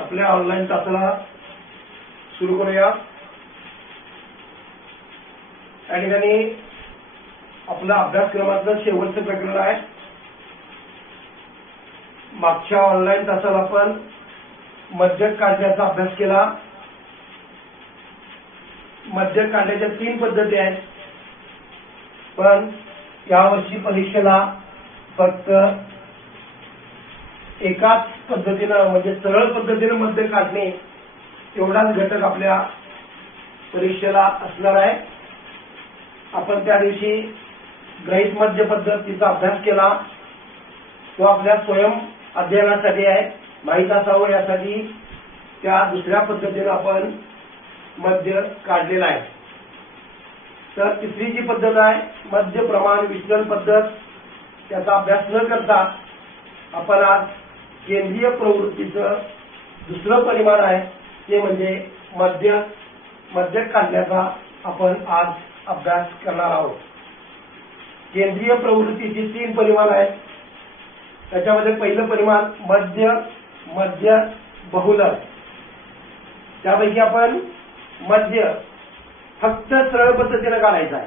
आपल्या ऑनलाईन तासाला सुरू करूया। या ठिकाणी आपल्या अभ्यासक्रमाचं शेवटचं प्रकरण आहे। मागच्या ऑनलाईन तासाला आपण मध्यक काढण्याचा अभ्यास केला। मध्यक काढण्याच्या 3 पद्धती आहेत, पण यावर्षी परीक्षेला फक्त एकाच पद्धतीनं म्हणजे सरळ पद्धतीनं मध्य काढणे एवढाच घटक आपल्या परीक्षेला असणार आहे। आपण त्या दिवशी ग्रहित मध्य पद्धतीचा अभ्यास केला, तो आपल्या स्वयं अध्ययनासाठी आहे, माहीत असावं यासाठी त्या दुसऱ्या पद्धतीनं आपण मध्य काढलेला आहे। तर तिसरी जी पद्धत आहे मध्य प्रमाण विचलन पद्धत, त्याचा अभ्यास न करता आपण आज केंद्रीय प्रवृत्तीचं दुसरं परिमाण आहे ते म्हणजे मध्य काढण्याचा आपण आज अभ्यास करणार आहोत। केंद्रीय प्रवृत्तीची 3 परिमाण आहेत। त्याच्यामध्ये पहिलं परिमाण मध्य बहुलक। त्यापैकी आपण मध्य फक्त सरळ पद्धतीने काढायचा आहे।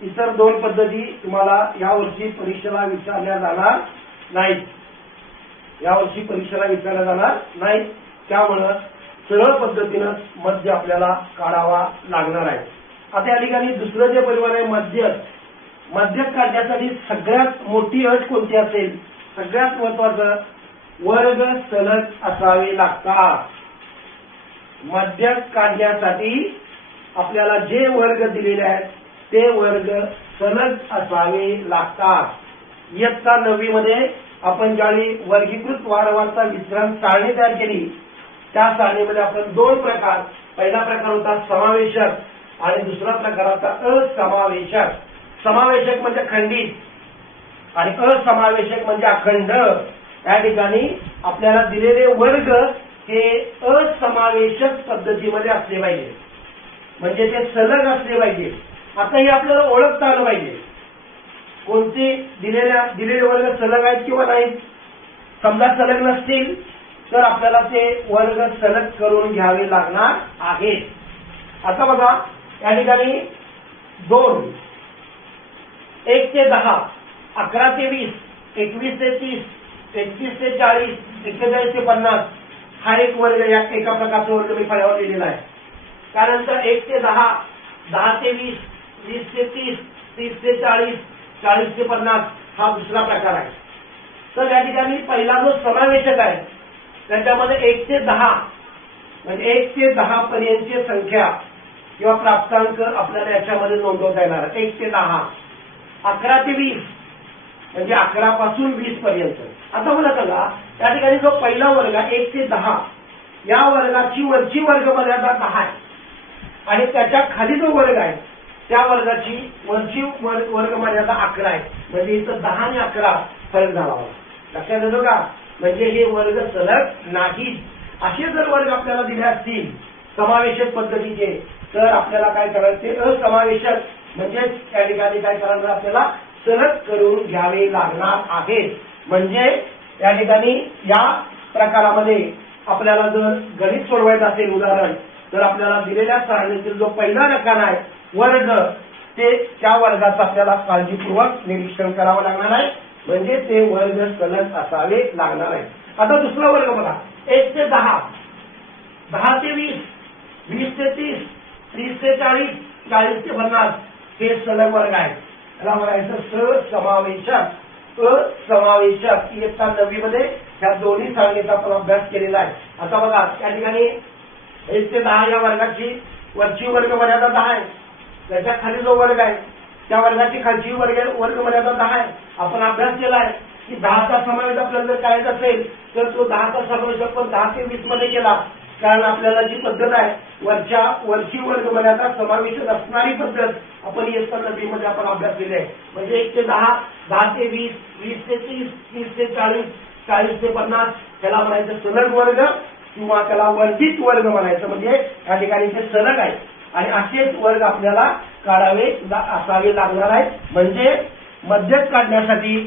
इतर 2 पद्धती तुम्हाला यावर्षी परीक्षेला विचारल्या जाणार नाहीत। त्यामुळे सरळ पद्धतीनं मध्य आपल्याला काढावा लागणार आहे। आता या ठिकाणी दुसरं जे परिमाण आहे मध्य काढण्यासाठी सगळ्यात मोठी अट कोणती असेल? सगळ्यात महत्वाचं वर्ग सलग असावे लागतात। मध्य काढण्यासाठी आपल्याला जे वर्ग दिलेले आहेत ते वर्ग सलग असावे लागतात। इयत्ता 9वी मध्ये आपण ज्यावेळी वर्गीकृत वारंवारता वितरण सारणी तयार केली, त्या सारणीमध्ये आपण 2 प्रकार, पहिला प्रकार होता समावेशक आणि दुसरा प्रकार होता असमावेशक। समावेशक म्हणजे खंडित आणि असमावेशक म्हणजे अखंड। या ठिकाणी आपल्याला दिलेले वर्ग हे असमावेशक पद्धतीमध्ये असले पाहिजे, म्हणजे ते सलग असले पाहिजे। आता हे आपल्याला ओळखता आलं पाहिजे कोणते दिलेले वर्ग सलग आहेत किंवा नाहीत। समजा सलग नसतील तर आपल्याला ते वर्ग सलग करून घ्यावे लागणार आहेत। आता बघा या ठिकाणी 2, 1 ते 10, 11 ते 20, 21 ते 30, 33 ते 40, 41 ते 50 हा एक वर्ग, एका प्रकारचा वर्ग मी फळ्यावर लिहिलेला आहे। त्यानंतर 1 ते 10, 10 ते 20, 20 ते 30, 30 ते 40, 40 ते 50 हा दुसरा प्रकार आहे। तर या ठिकाणी पहिला जो समावेशक आहे त्याच्यामध्ये 1 ते 10 म्हणजे 1 ते 10 पर्यंतची संख्या किंवा प्राप्तांक आपल्याला याच्यामध्ये नोंदवता येणार। 1 ते 10, 11 ते 20 म्हणजे 11 पासून 20 पर्यंत। आता मला सांगा या ठिकाणी जो पहिला वर्ग आहे 1 ते 10 या वर्गाची वरची वर्ग मर्यादा 10 आहे आणि त्याच्या खाली जो वर्ग आहे त्या वर्गाची वरची वर्ग मर्यादा 11 आहे, म्हणजे इथं 10 आणि 11 फरक झाला। लक्षात येतो का? म्हणजे हे वर्ग सलग नाहीत। असे जर वर्ग आपल्याला दिले असतील समावेशक पद्धतीचे तर आपल्याला काय करायचं, ते असमावेशक म्हणजे त्या ठिकाणी काय करायला आपल्याला सलग करून घ्यावे लागणार आहेत। म्हणजे या ठिकाणी या प्रकारामध्ये आपल्याला जर गणित सोडवायचं असेल उदाहरण, तर आपल्याला दिलेल्या सारणीतील जो पहिला रकाना आहे वर्ग, ते त्या वर्गाचं आपल्याला काळजीपूर्वक निरीक्षण करावं लागणार आहे, म्हणजे ते वर्ग सलग असावे लागणार आहे। आता दुसरा वर्ग बघा 1 ते 10, 10 ते 20, 20 ते 30, 30 ते 40, 40 ते 50 हे सलग वर्ग आहेत। याला म्हणायचं असमावेशक। इयत्ता 9वी मध्ये ह्या दोन्ही सारणीचा आपण अभ्यास केलेला आहे। आता बघा या ठिकाणी 1 ते 10 या वर्गाची वरची वर्ग मर्यादा 10 आहे, त्याच्या खाली जो वर्ग आहे त्या वर्गाची खालची वर्ग मर्यादा 10 आहे। आपण अभ्यास केला आहे की 10चा समावेश आपल्याला जर करायचा असेल तर तो 10चा समावेश आपण 10 ते 20 मध्ये केला, कारण आपल्याला जी पद्धत आहे वरची वर्ग मर्यादा समावेश असणारी पद्धत आपण इयत्ता 9वी मध्ये आपण अभ्यास केले आहे। म्हणजे 1 ते 10, 10 ते 20, 20 ते 30, 30 ते 40, 40 ते 50 त्याला म्हणायचं सलग वर्ग किंवा त्याला वर्धित वर्ग म्हणायचं, म्हणजे या ठिकाणी ते सलग आहे। आणि असेच वर्ग आपल्याला काढावे असावे लागणार आहेत। म्हणजे मध्यक काढण्यासाठी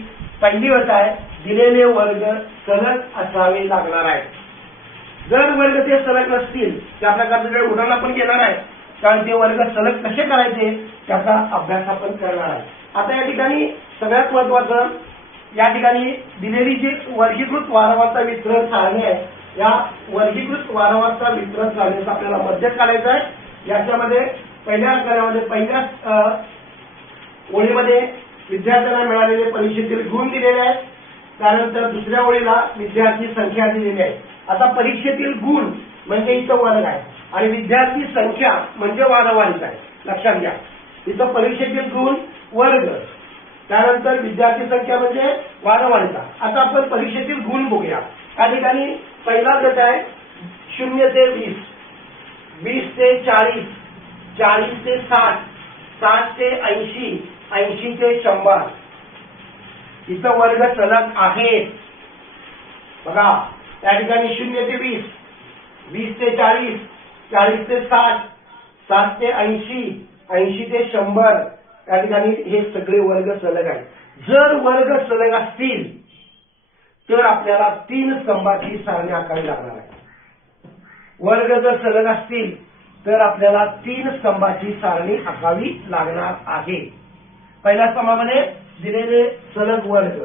पहिली अट आहे दिलेले वर्ग सलग असावे लागणार आहेत। जर वर्ग ते सलग नसतील त्या प्रकारचे उदाहरण आपण घेणार आहे, कारण ते वर्ग सलग कसे करायचे त्याचा अभ्यास आपण करणार आहे. आता या ठिकाणी सगळ्यात महत्वाचं, या ठिकाणी दिलेली जी वर्गीकृत वारंवारता वितरण सारणी आहे, या वर्गीकृत वारंवारता वितरण सारणीचा आपल्याला मध्य काढायचा आहे. याच्यामध्ये पहिल्या आकारामध्ये पहिल्या ओळीमध्ये विद्यार्थ्यांना मिळालेले परीक्षेतील गुण दिलेले आहेत. त्यानंतर दुसऱ्या ओळीला विद्यार्थी संख्या दिलेली आहे. आता परीक्षेतील गुण म्हणजे इथं वर्ग आहे आणि विद्यार्थी संख्या म्हणजे वारंवारिता आहे. लक्षात घ्या, इथं परीक्षेतील गुण वर्ग, त्यानंतर विद्यार्थी संख्या म्हणजे वारंवारिता. आता आपण परीक्षेतील गुण बघूया. या ठिकाणी पहिला गट आहे 0 ते 20, 20 ते 40, 40 ते 60, 60 ते 80, 80 ते 100. इथं वर्ग सलग आहेत. बघा, त्या ठिकाणी 0 ते 20, 20 ते 40, 40 ते 60, 60 ते 80, 80 ते 100. त्या ठिकाणी हे सगळे वर्ग सलग आहेत. जर वर्ग सलग असतील तर आपल्याला 3 स्तंभाची सारणी आखावी लागणार आहे. वर्ग जर सलग असतील तर आपल्याला 3 स्तंभाची सारणी आखावी लागणार आहे. पहिल्या स्तंभामध्ये दिलेले सलग वर्ग,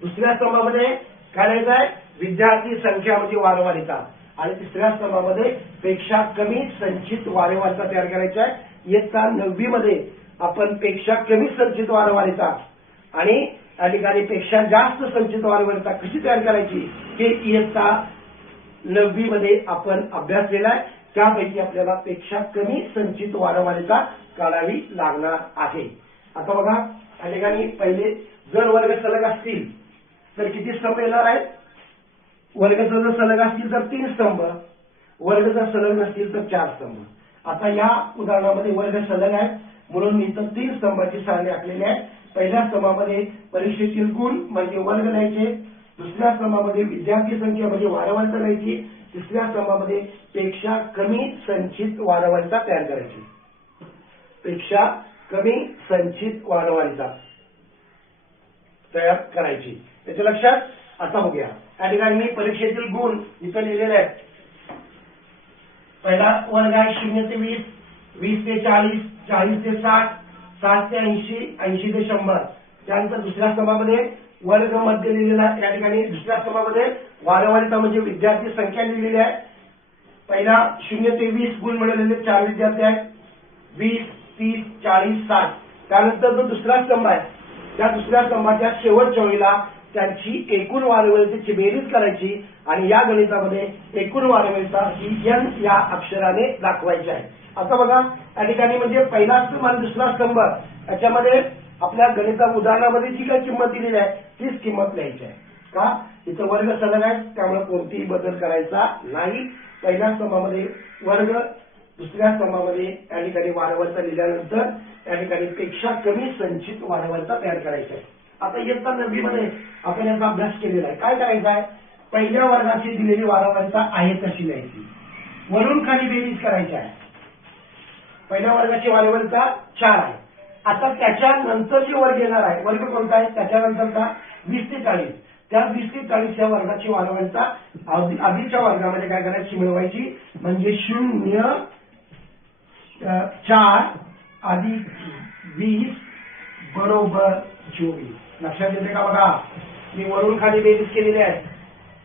दुसऱ्या स्तंभामध्ये काय आहे विद्यार्थी संख्या म्हणजे वारंवारिता, आणि तिसऱ्या स्तंभामध्ये पेक्षा कमी संचित वारंवारिता तयार करायची आहे. इयत्ता 9वी मध्ये आपण पेक्षा कमी संचित वारंवारिता आणि या ठिकाणी पेक्षा जास्त संचित वारंवारिता कशी तयार करायची हे इयत्ता 9वी मध्ये आपण अभ्यासलेला आहे. त्यापैकी आपल्याला पेक्षा कमी संचित वारंवारिता काढावी लागणार आहे. आता बघा, या ठिकाणी पहिले जर वर्ग सलग असतील तर किती स्तंभ येणार आहेत? वर्ग जर सलग असतील तर 3 स्तंभ, वर्ग जर सलग नसतील तर 4 स्तंभ. आता या उदाहरणामध्ये वर्ग सलग आहेत म्हणून मी इथं 3 स्तंभाची सारणी आखलेली आहे. पहिल्या स्तंभामध्ये परीक्षेतील गुण म्हणजे वर्ग लिहायचे, दुसऱ्या स्तंभामध्ये विद्यार्थी संख्या म्हणजे वारंवारिता लिहायची, तिसऱ्या स्तंभामध्ये पेक्षा कमी संचित वारंवारिता तयार करायची. पेक्षा कमी संचित वारंवारिता तयार करायची. त्याच्या लक्षात आता बघूया. या ठिकाणी मी परीक्षेतील गुण इथं लिहिलेले आहेत. पहिला वर्ग आहे 0 ते 20, 20 ते 40, 40 ते 60, 60 ते 80, 80 ते 100. त्यानंतर दुसऱ्या स्तंभामध्ये वर्ग मध्ये लिहिलेला आहे. या ठिकाणी दुसऱ्या स्तंभामध्ये वारंवारिता म्हणजे विद्यार्थी संख्या लिहिलेली आहे. पहिला 0 ते 20 गुण मिळवलेले 4 विद्यार्थी आहेत, 20, 30, 40, 60. त्यानंतर जो दुसरा स्तंभ आहे त्या दुसऱ्या स्तंभाच्या शेवटच्या ओळीला त्यांची एकूण वारंवारितेची बेरीज करायची आणि या गणितामध्ये एकूण वारंवारिता ही n या अक्षराने दाखवायची आहे. आता बघा, या ठिकाणी म्हणजे पहिला स्तंभ आणि दुसरा स्तंभ याच्यामध्ये आपल्या गणिता उदाहरणामध्ये जी काही किंमत दिलेली आहे तीच किंमत लिहायची आहे. का? इथं वर्ग सलग आहे त्यामुळे कोणतीही बदल करायचा नाही. पहिल्या स्तंभामध्ये वर्ग, दुसऱ्या स्तंभामध्ये या ठिकाणी वारंवारिता लिहिल्यानंतर या ठिकाणी पेक्षा कमी संचित वारंवारिता तयार करायची आहे. आता इयत्ता 9वी मध्ये आपण याचा अभ्यास केलेला आहे. काय करायचं आहे? पहिल्या वर्गाची दिलेली वारंवारिता आहे तशी लिहायची, वरून खाली बेरीज करायची आहे. पहिल्या वर्गाची वारंवारिता 4 आहे. आता त्याच्यानंतर जे वर्ग येणार आहे, वर्ग कोणता आहे? त्याच्यानंतरचा 20 ते 40. त्या 20 ते 40 या वर्गाची वारंवारिता आधीच्या वर्गामध्ये काय करायची? मिळवायची. म्हणजे 0, 4 अधिक 20 बरोबर 24. लक्षात येते का? बघा, मी वरून खाली बेरीज केलेली आहे.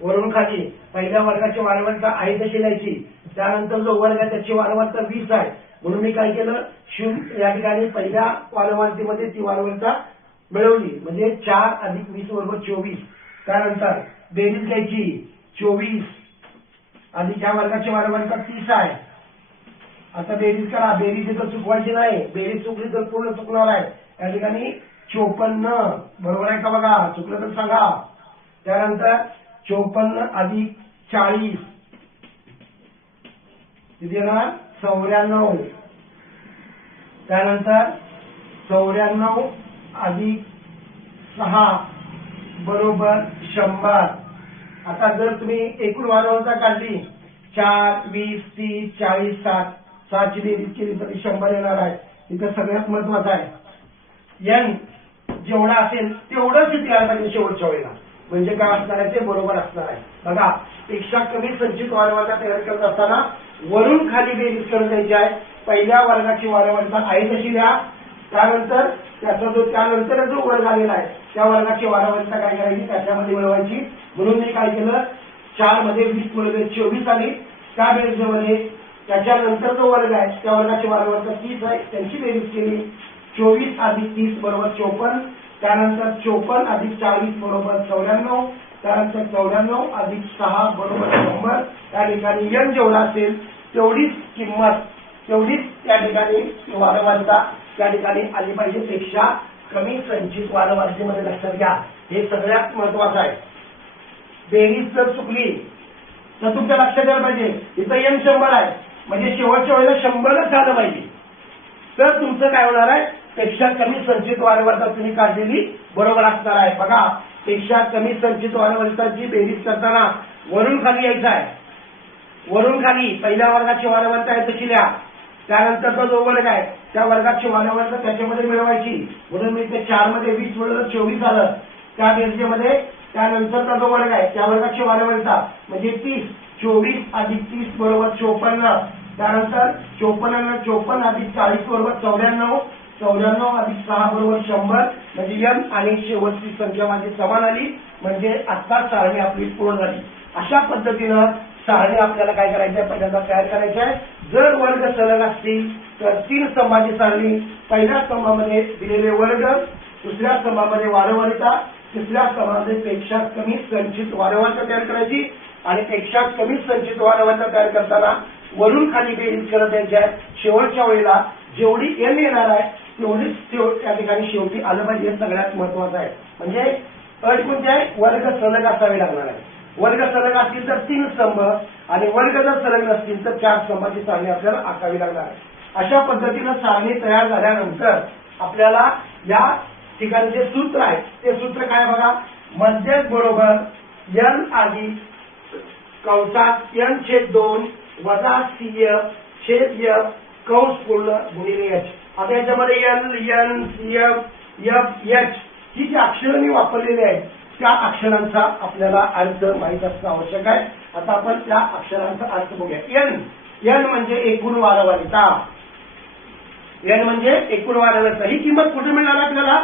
वरून खाली पहिल्या वर्गाची वारंवारिता आहे तशी लिहायची. त्यानंतर जो वर्ग आहे त्याची वारंवारिता 20 आहे म्हणून मी काय केलं? 0 या ठिकाणी पहिल्या वारंवारितेमध्ये ती वारंवारिता मिळवली म्हणजे 4 अधिक 20 बरोबर 24. त्यानंतर बेरीज घ्यायची. 24 अधिक या वर्गाची वारंवारिता 30 आहे. आता बेरीज करा. बेरीज इथं चुकवायची नाही, बेरीज चुकली तर पूर्ण चुकणार आहे. या ठिकाणी 54 बरोबर आहे का? बघा, चुकलं तर सांगा. त्यानंतर 54 अधिक 40 किती येणार? 94. त्यानंतर 94 अधिक 6 बरोबर 100. आता जर तुम्ही एकूण वारंवारिता काढली 4, 20, 30, 40, 60, 6 ची बेरीज केली तर 100 येणार आहे. इथं सगळ्यात महत्वाचं आहे n जेवढा असेल तेवढंच इथे यायला पाहिजे शेवटच्या वेळेला, म्हणजे काय असणार आहे? ते बरोबर असणार आहे. बघा, पेक्षा कमी संचित वारंवारता तयार करत असताना वरून खाली बेरीज करून द्यायची आहे. पहिल्या वर्गाची वारंवारता आहे तशी लिहा. त्यानंतर त्यानंतर जो वर्ग आलेला आहे त्या वर्गाची वारंवारता काय करायची, त्याच्यामध्ये मिळवायची. म्हणून मी काय केलं, 4 मध्ये 20 मिळवले, 24 आली. त्या बेरीजमध्ये त्याच्यानंतर जो वर्ग आहे त्या वर्गाची वारंवारता 30 आहे, त्यांची बेरीज केली. 24 अधिक 30 बरोबर 54. त्यानंतर 54 अधिक 40 बरोबर 94. त्यानंतर 94 अधिक 6 बरोबर 100. त्या ठिकाणी n जेवढा असेल तेवढीच किंमत, तेवढीच त्या ठिकाणी वारंवारता त्या ठिकाणी आली पाहिजे. पेक्षा कमी संचित वारंवारतेमध्ये लक्षात घ्या, हे सगळ्यात महत्वाचं आहे. बेरीज जर चुकली तर तुमच्या लक्षात यायला पाहिजे इथं n 100 आहे, म्हणजे शेवटच्या वेळेला 100च झालं पाहिजे. तर तुमचं काय होणार आहे, पेक्षा कमी संचित वारंवारता तुम्ही काढलेली बरोबर असणार आहे. बघा, पेक्षा कमी संचित वारंवारताची बेरीज करताना वरून खाली यायचं आहे. वरून खाली पहिल्या वर्गाची वारंवारता आहे तशी लिहा. त्यानंतरचा जो वर्ग आहे त्या वर्गाची वारंवारता त्याच्यामध्ये मिळवायची. म्हणून मी ते 4 मध्ये 20 मिळवलं, 24 आलं. त्या बेरजेमध्ये त्यानंतरचा जो वर्ग आहे त्या वर्गाची वारंवारता म्हणजे 30. 24 अधिक 30 बरोबर 54. त्यानंतर 54 अधिक 40 बरोबर 94. 94 अधिक 6 बरोबर 100. म्हणजे n आणि शेवटची संख्या माझी समान आली. म्हणजे आता सारणी आपली पूर्ण झाली. अशा पद्धतीनं सारणी आपल्याला काय करायचं आहे, पहिल्यांदा तयार करायची आहे. जर वर्ग सलग असतील तर 3 स्तंभाची सारणी. पहिल्या स्तंभामध्ये दिलेले वर्ग, दुसऱ्या स्तंभामध्ये वारंवारता, तिसऱ्या स्तंभामध्ये पेक्षा कमी संचित वारंवारता तयार करायची. आणि पेक्षा कमी संचित वारंवारता तयार करताना वरून खाली बेरीज करत द्यायची आहे. शेवटच्या वेळेला जेवढी n येणार आहे तेवढीच त्या ठिकाणी शेवटी आलं पाहिजे, हे सगळ्यात महत्वाचं आहे. म्हणजे अट कोणती आहे, वर्ग सलग असावे लागणार आहे. वर्ग सलग असतील तर 3 स्तंभ आणि वर्ग जर सलग नसतील तर 4 स्तंभाची सारणी आपल्याला आखावी लागणार आहे. अशा पद्धतीनं सारणी तयार झाल्यानंतर आपल्याला या ठिकाणी जे सूत्र आहे ते सूत्र काय बघा, मध्यक बरोबर n अधिक कंसात n/2 वजा CF छेद F कंस पूर्ण गुणिले h. आता याच्यामध्ये n, CF, F, h ही जी अक्षरं मी वापरलेली आहेत त्या अक्षरांचा आपल्याला अर्थ माहित असणं आवश्यक आहे. आता आपण त्या अक्षरांचा अर्थ बघूया. n म्हणजे एकूण वारंवारता. n म्हणजे एकूण वारंवारता. ही किंमत कुठे मिळणार आपल्याला,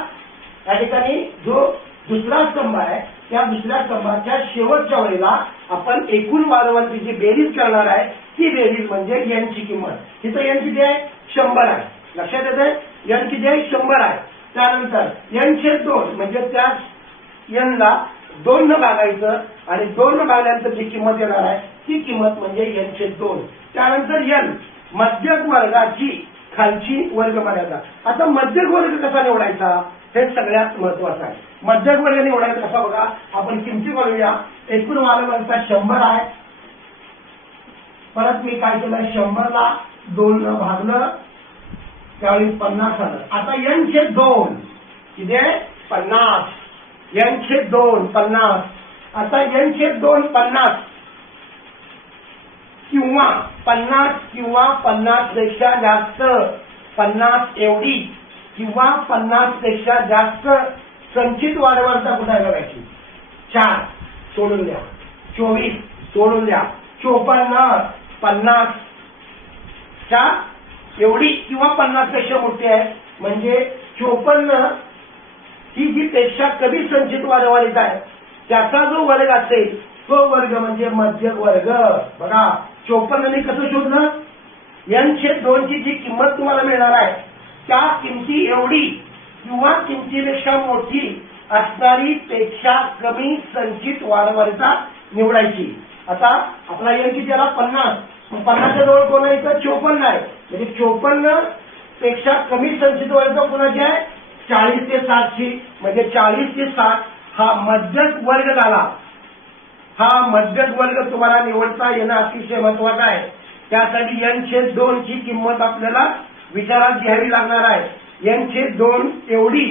या ठिकाणी जो दुसरा स्तंभ आहे त्या दुसऱ्या स्तंभाच्या शेवटच्या वेळेला आपण एकूण वारंवारतेची बेरीज करणार आहे. ती बेरीज म्हणजे n ची किंमत. तिथं n किती आहे, 100 आहे. लक्षात येते, n किती आहे, 100 आहे. त्यानंतर n/2 म्हणजे त्या n ला 2 न भागायचं आणि 2 न भागल्यानंतर जी किंमत येणार आहे ती किंमत म्हणजे n/2. त्यानंतर n मध्यक वर्गाची खालची वर्ग मर्यादा. आता मध्यक वर्ग कसा निवडायचा हे सगळ्यात महत्वाचं आहे. मध्यक वर्ग निवडायचा कसा बघा, आपण किमती करूया. एकूण वारंवारता 100 आहे. परत मी काय केलं, 100 ला 2 न भागलं त्यावेळी 50 आलं. आता n/2 किती आहे, 50. n/2 50. आता n/2 50 किंवा 50 पेक्षा जास्त, 50 एवढी किंवा 50 पेक्षा जास्त संचित वारंवारता कुठे करायची, 4 सोडून द्या, 24 सोडून द्या, 54 50 च्या एवढी किंवा 50 पेक्षा मोठी आहे. म्हणजे 54 ही जी पेक्षा कमी संचित वारंवारता आहे त्याचा जो वर्ग असेल तो वर्ग म्हणजे मध्यक वर्ग. बघा 54 ने कसं शोधलं, n/2 ची जी किंमत तुम्हाला मिळणार आहे त्या किमती एवढी किंवा किमतीपेक्षा मोठी असणारी पेक्षा कमी संचित वारंवारता निवडायची. आता आपला n किती आला, 50. 50च्या जवळ कोण आहे, इथं 54 आहे. म्हणजे 54 पेक्षा कमी संचित वारंवारता कोणाची आहे, 40 ते 60 ची. म्हणजे 40 ते 60 हा मध्यक वर्ग झाला. हा मध्यक वर्ग तुम्हाला निवडता येणं अतिशय महत्वाचं आहे. त्यासाठी n/2 ची किंमत आपल्याला विचारात घ्यावी लागणार आहे. n/2 एवढी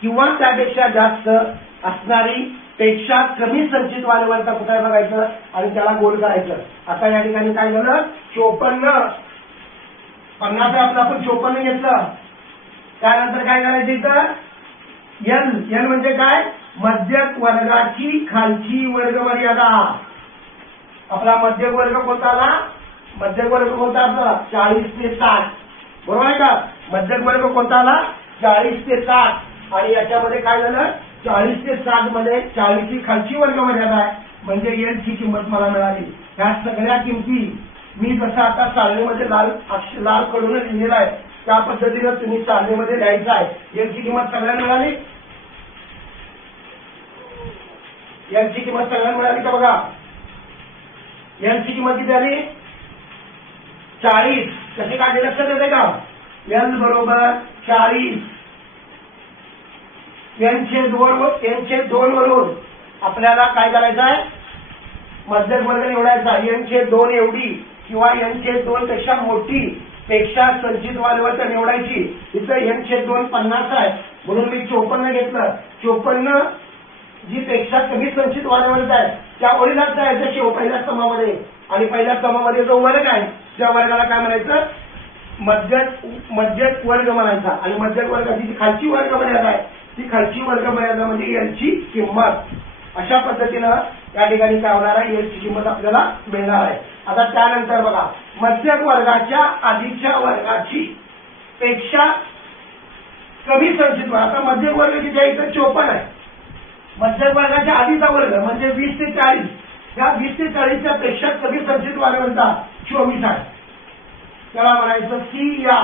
किंवा त्यापेक्षा जास्त असणारी पेक्षा कमी संचित वारंवारता कुठे बघायचं आणि त्याला गोल करायचं. आता या ठिकाणी काय झालं, 54 50 आपलं आपण 54 घेतलं. त्यानंतर काय करायचं, इथं n म्हणजे काय, मध्यक वर्गाची खालची वर्ग मर्यादा. आपला मध्यक वर्ग कोणता आला? मध्यक वर्ग कोणता आपला 40 ते 60, बरोबर आहे का? मध्यक वर्ग कोणता आला? 40 ते 60. आणि याच्यामध्ये काय झालं? 40 ते 60 मध्ये 40 ही खालची वर्ग मर्यादा आहे, म्हणजे एन ची किंमत मला मिळाली. ह्या सगळ्या किमती मी जसं आता सारणीमध्ये लाल कडून लिहिलेला आहे त्या पद्धतीनं तुम्ही सारणीमध्ये लिहायचं आहे. एन ची किंमत सगळ्यांना मिळाली? एन ची किंमत सगळ्यांना मिळाली का बघा? एन ची किंमत किती आली? 40. कशी काढली लक्षात येते का? एन बरोबर 40. एनचे 2 वरून आपल्याला काय करायचं आहे? मध्यक वर्ग निवडायचा. एनचे 2 एवढी किंवा एनचे 2 पेक्षा मोठी पेक्षा संचित वारंवारता निवडायची. इथं एनचे 2 50 आहे म्हणून मी 54 घेतलं. 54 जी पेक्षा कमी संचित वारंवारता आहे त्या ओळीलाच जायचं पहिल्या स्तंभामध्ये. आणि पहिल्या स्तंभामध्ये जो वर्ग आहे त्या वर्गाला काय म्हणायचं? मध्यक वर्ग म्हणायचा. आणि मध्यक वर्गाची जी खालची वर्ग मर्यादा आहे ती खालची वर्ग मर्यादा म्हणजे यांची किंमत. अशा पद्धतीनं या ठिकाणी काय होणार आहे? यांची किंमत आपल्याला मिळणार आहे. आता त्यानंतर बघा, मध्यक वर्गाच्या आधीच्या वर्गाची पेक्षा कमी संचित वर्ग. आता मध्यक वर्ग किती आहे? इथं 54 आहे. मध्यक वर्गाच्या आधीचा वर्ग म्हणजे 20 ते 40. या 20 ते 40च्या पेक्षा कमी संचित वारंवारता 24 आहे. त्याला म्हणायचं सी या.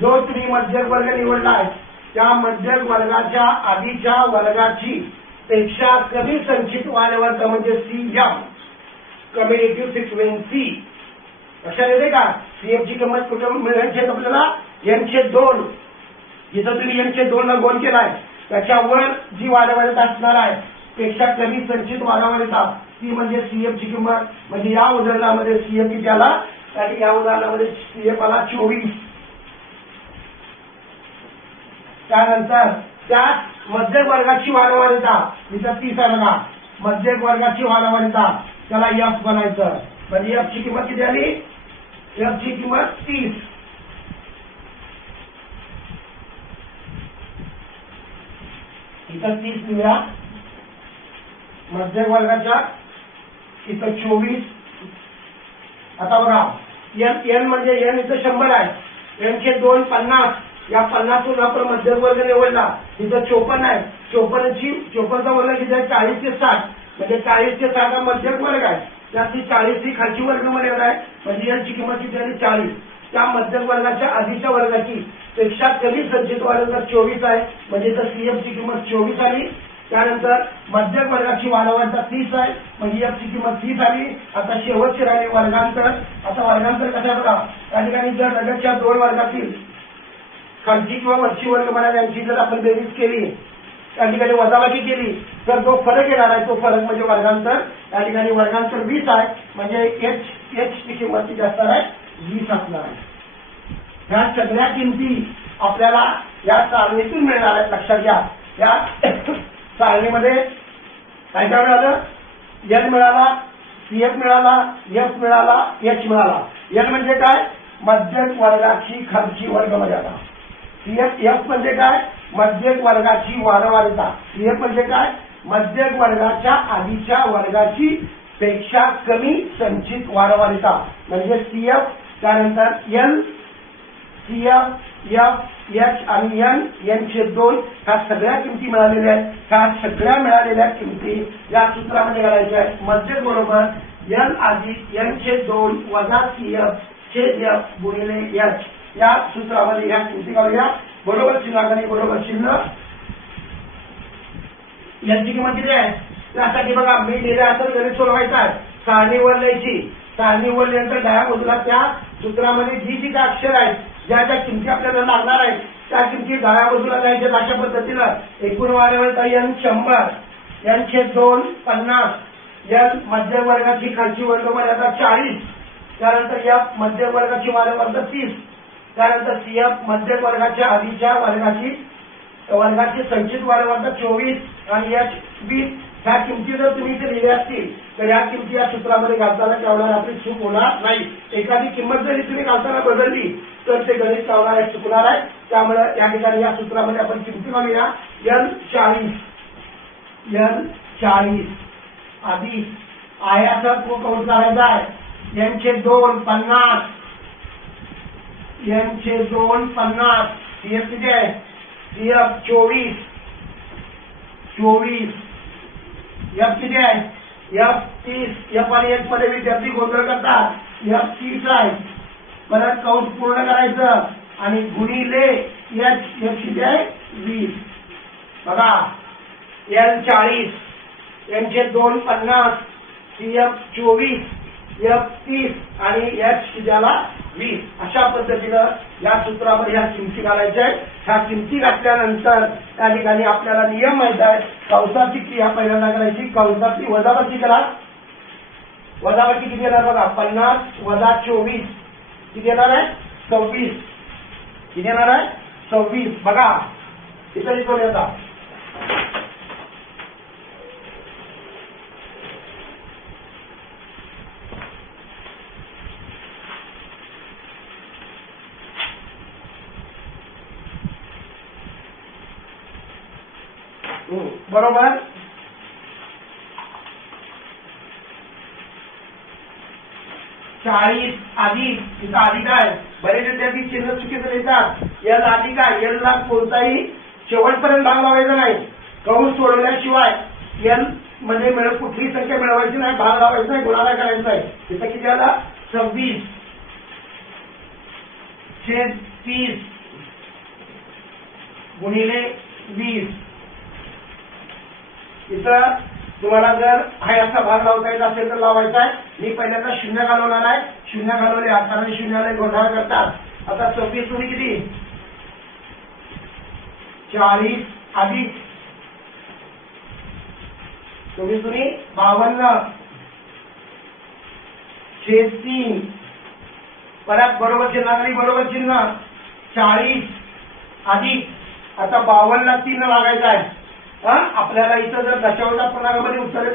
जो तुम्ही मध्यक वर्ग निवडला आहे त्या मध्यक वर्गाच्या आधीच्या वर्गाची पेक्षा कमी संचित वारंवारता म्हणजे सी एम, कम्युनिटिव्ह फ्रिक्वेन्सी. लक्षात येते का? सीएफ ची किंमत कुठे मिळायची आपल्याला? एनचे 2. जिथं तुम्ही एनचे 2 ला गोल केलाय त्याच्यावर जी वारंवारता असणार आहे पेक्षा कमी संचित वारंवारता ती म्हणजे सीएफ ची किंमत. म्हणजे या उदाहरणामध्ये सीएफ किती आला? आणि या उदाहरणामध्ये सीएफ आला 24. त्यानंतर त्या मध्यक वर्गाची वारंवारता इथं 30 आहे बघा. मध्यक वर्गाची वारंवारता त्याला एफ बनायचं. म्हणजे एफ ची किंमत किती आली? एफ ची किंमत 30. इथं 30 लिहूया. मध्यक वर्गाच्या इथं 24. आता बघा एन म्हणजे एन इथं 100 आहे. एनचे 2 50. या 50 वरून आपण मध्यक वर्ग निवडला. इथं 54 आहे. 54चा वर्ग किती आहे? 40 ते 60. म्हणजे 40 ते 60 हा मध्यक वर्ग आहे. त्याची 40 ही खालची वर्ग मर्यादा आहे. म्हणजे यांची किंमत किती आहे? 40. त्या मध्यक वर्गाच्या आधीच्या वर्गाची पेक्षा कमी संचित वारंवारता 24 आहे. म्हणजे इथं सीएफ ची किंमत 24 आली. त्यानंतर मध्यक वर्गाची वारंवारता 30 आहे. म्हणजे एफ ची किंमत 30 आली. आता शेवटचे राहिले वर्गांतर. आता वर्गांतर कसं आहे बघा. त्या ठिकाणी जर लगतच्या 2 वर्गातील खालची किंवा वरची वर्ग मर्यादांची जर आपण बेरीज केली, त्या ठिकाणी वजाबाकी केली तर जो फरक येणार आहे तो फरक म्हणजे वर्गांतर. त्या ठिकाणी वर्गांतर 20 आहे. म्हणजे एच ची किंमत किती असणार आहे? 20 असणार आहे. ह्या सगळ्या किमती आपल्याला या सारणीतून मिळणार आहेत. लक्षात घ्या. या सारणीमध्ये काय काय मिळालं? एन मिळाला, सीएफ मिळाला, एफ मिळाला, एच मिळाला. एन म्हणजे काय? मध्यक वर्गाची खालची वर्ग मर्यादा. एफ म्हणजे काय? मध्यक वर्गाची वारंवारता. सीएफ म्हणजे काय? मध्यक वर्गाच्या आधीच्या वर्गाची पेक्षा कमी संचित वारंवारता म्हणजे सीएफ. त्यानंतर एल, सीएफ, एफ, एच आणि एन, एनचे 2 ह्या सगळ्या किमती मिळालेल्या आहेत. ह्या सगळ्या मिळालेल्या किमती या सूत्रामध्ये घालायच्या आहेत. मध्यक बरोबर एल अधिक एनचे 2 वजा सीएफ छेद एफ गुणिले एच. या सूत्रामध्ये ह्या किमती घालूया. बरोबर चिन्हाखाली बरोबर चिन्ह. यांची किंमत किती आहे? त्यासाठी बघा मी लिहिलं असं गणित सोडवायचं आहे. सारणीवर लिहायची. सारणीवर लिहिल्यानंतर डाव्या बाजूला त्या सूत्रामध्ये जी काय अक्षर आहेत ज्या ज्या किमती आपल्याला लागणार आहेत त्या किमती डाव्या बाजूला लिहायच्या. अशा पद्धतीनं एकूण वारंवारता एन 100, एनचे 2 50, एन मध्यक वर्गाची खालची वर्ग मर्यादा 40, त्यानंतर एफ मध्यक वर्गाची वारंवारता 30, त्यानंतर सीएफ मध्यक वर्गाच्या आधीच्या वर्गाची संचित वारंवारता 24 आणि एच 20. ह्या किमती जर तुम्ही इथे लिहिल्या असतील तर या किमती या सूत्रामध्ये घालताना काय होणार? आपली चूक होणार नाही. एखादी किंमत जरी तुम्ही घालताना बदलली तर ते गणित काय होणार आहे? चुकणार आहे. त्यामुळे या ठिकाणी या सूत्रामध्ये आपण किमती घालूया. एन 40 अधिक आहे असा कंस करायचा आहे. एन छेद 2 50, एन छेद 2 50, सीएफ किती आहे, सीएफ 24, एफ किती आहे, एफ 30. एफ आणि एफ मध्ये विद्यार्थी गोंधळ करतात. एफ 30 आहे. परत कंस पूर्ण करायचं आणि गुणिले एच, एफ किती आहे 20. बघा एल 40, एन छेद 2 50, सीएफ 24, एफ 30 आणि एच कितीला 20. अशा पद्धतीनं या सूत्रामध्ये ह्या किमती घालायच्या आहेत. ह्या किमती घातल्यानंतर त्या ठिकाणी आपल्याला नियम माहित आहे. कंसाची क्रिया पहिल्यांदा करायची. कंसाची वजाबाकी करा. वजाबाकी किती येणार बघा, 50 वजा 24 किती येणार आहे 26. किती येणार आहे 26. बघा इथं लिहून येतात. बरोबर. चाळीस अधिक, इथं अधिक आहे. बरेच विद्यार्थी चिन्ह चुकीचं लिहितात. एल अधिक आहे. एल ला कोणताही शेवटपर्यंत भाग लावायचा नाही. कंस सोडवल्याशिवाय एल मध्ये कुठली संख्या मिळवायची नाही, भाग लावायचा नाही, गुणाकार करायचा आहे. इथं किती आला 26 छेद 30 गुणिले 20. इथं तुम्हाला जर हा असा भाग लावता येत असेल तर लावायचा आहे. मी पहिल्यांदा शून्य घालवणार आहे. शून्य घालवले हाताने शून्याला गोंधळ करतात. आता 26 गुणी किती 40 अधिक 24 गुणी 52 छेद 3. परत बरोबर चिन्हाखाली बरोबर चिन्ह 40 अधिक आता 52 ला 3 लागायचा आहे. आपल्याला इथं जर दशांश पूर्णांकामध्ये उत्तर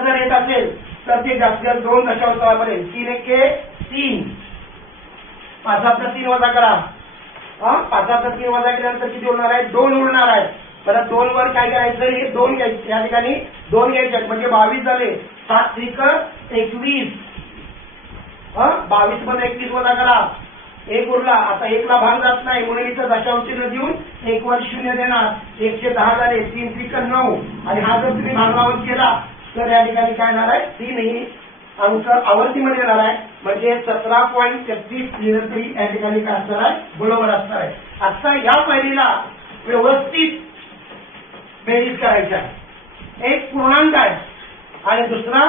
जर येत असेल तर ते जास्तीत जास्त 2 दशांशापर्यंत 3 एके 3 5 3 वजा करा. 5 3 वजा केल्यानंतर किती होणार आहे 2 उरणार आहे. परत 2 वर काय करायचं हे 2 घ्यायचे. या ठिकाणी 2 घ्यायचे म्हणजे 22 झाले. 7 त्रिक 21. 22 मध्ये 21 वजा करा. 1 उरला. आता 1 ला भाग जात नाही म्हणून इथं दशांश चिन्ह देऊन 1 वर 0 देणार. 110 झाले. 3 त्रिक 9 आणि हा जर तुम्ही भाग लावत केला तर या ठिकाणी काय येणार आहे 3 ही अंक आवर्तीमध्ये येणार आहे. म्हणजे 17.33 लिहिलं तरी या ठिकाणी काय असणार आहे बरोबर असणार आहे. आता या पहिलीला व्यवस्थित बेरीज करायची आहे. एक पूर्णांक आहे आणि दुसरा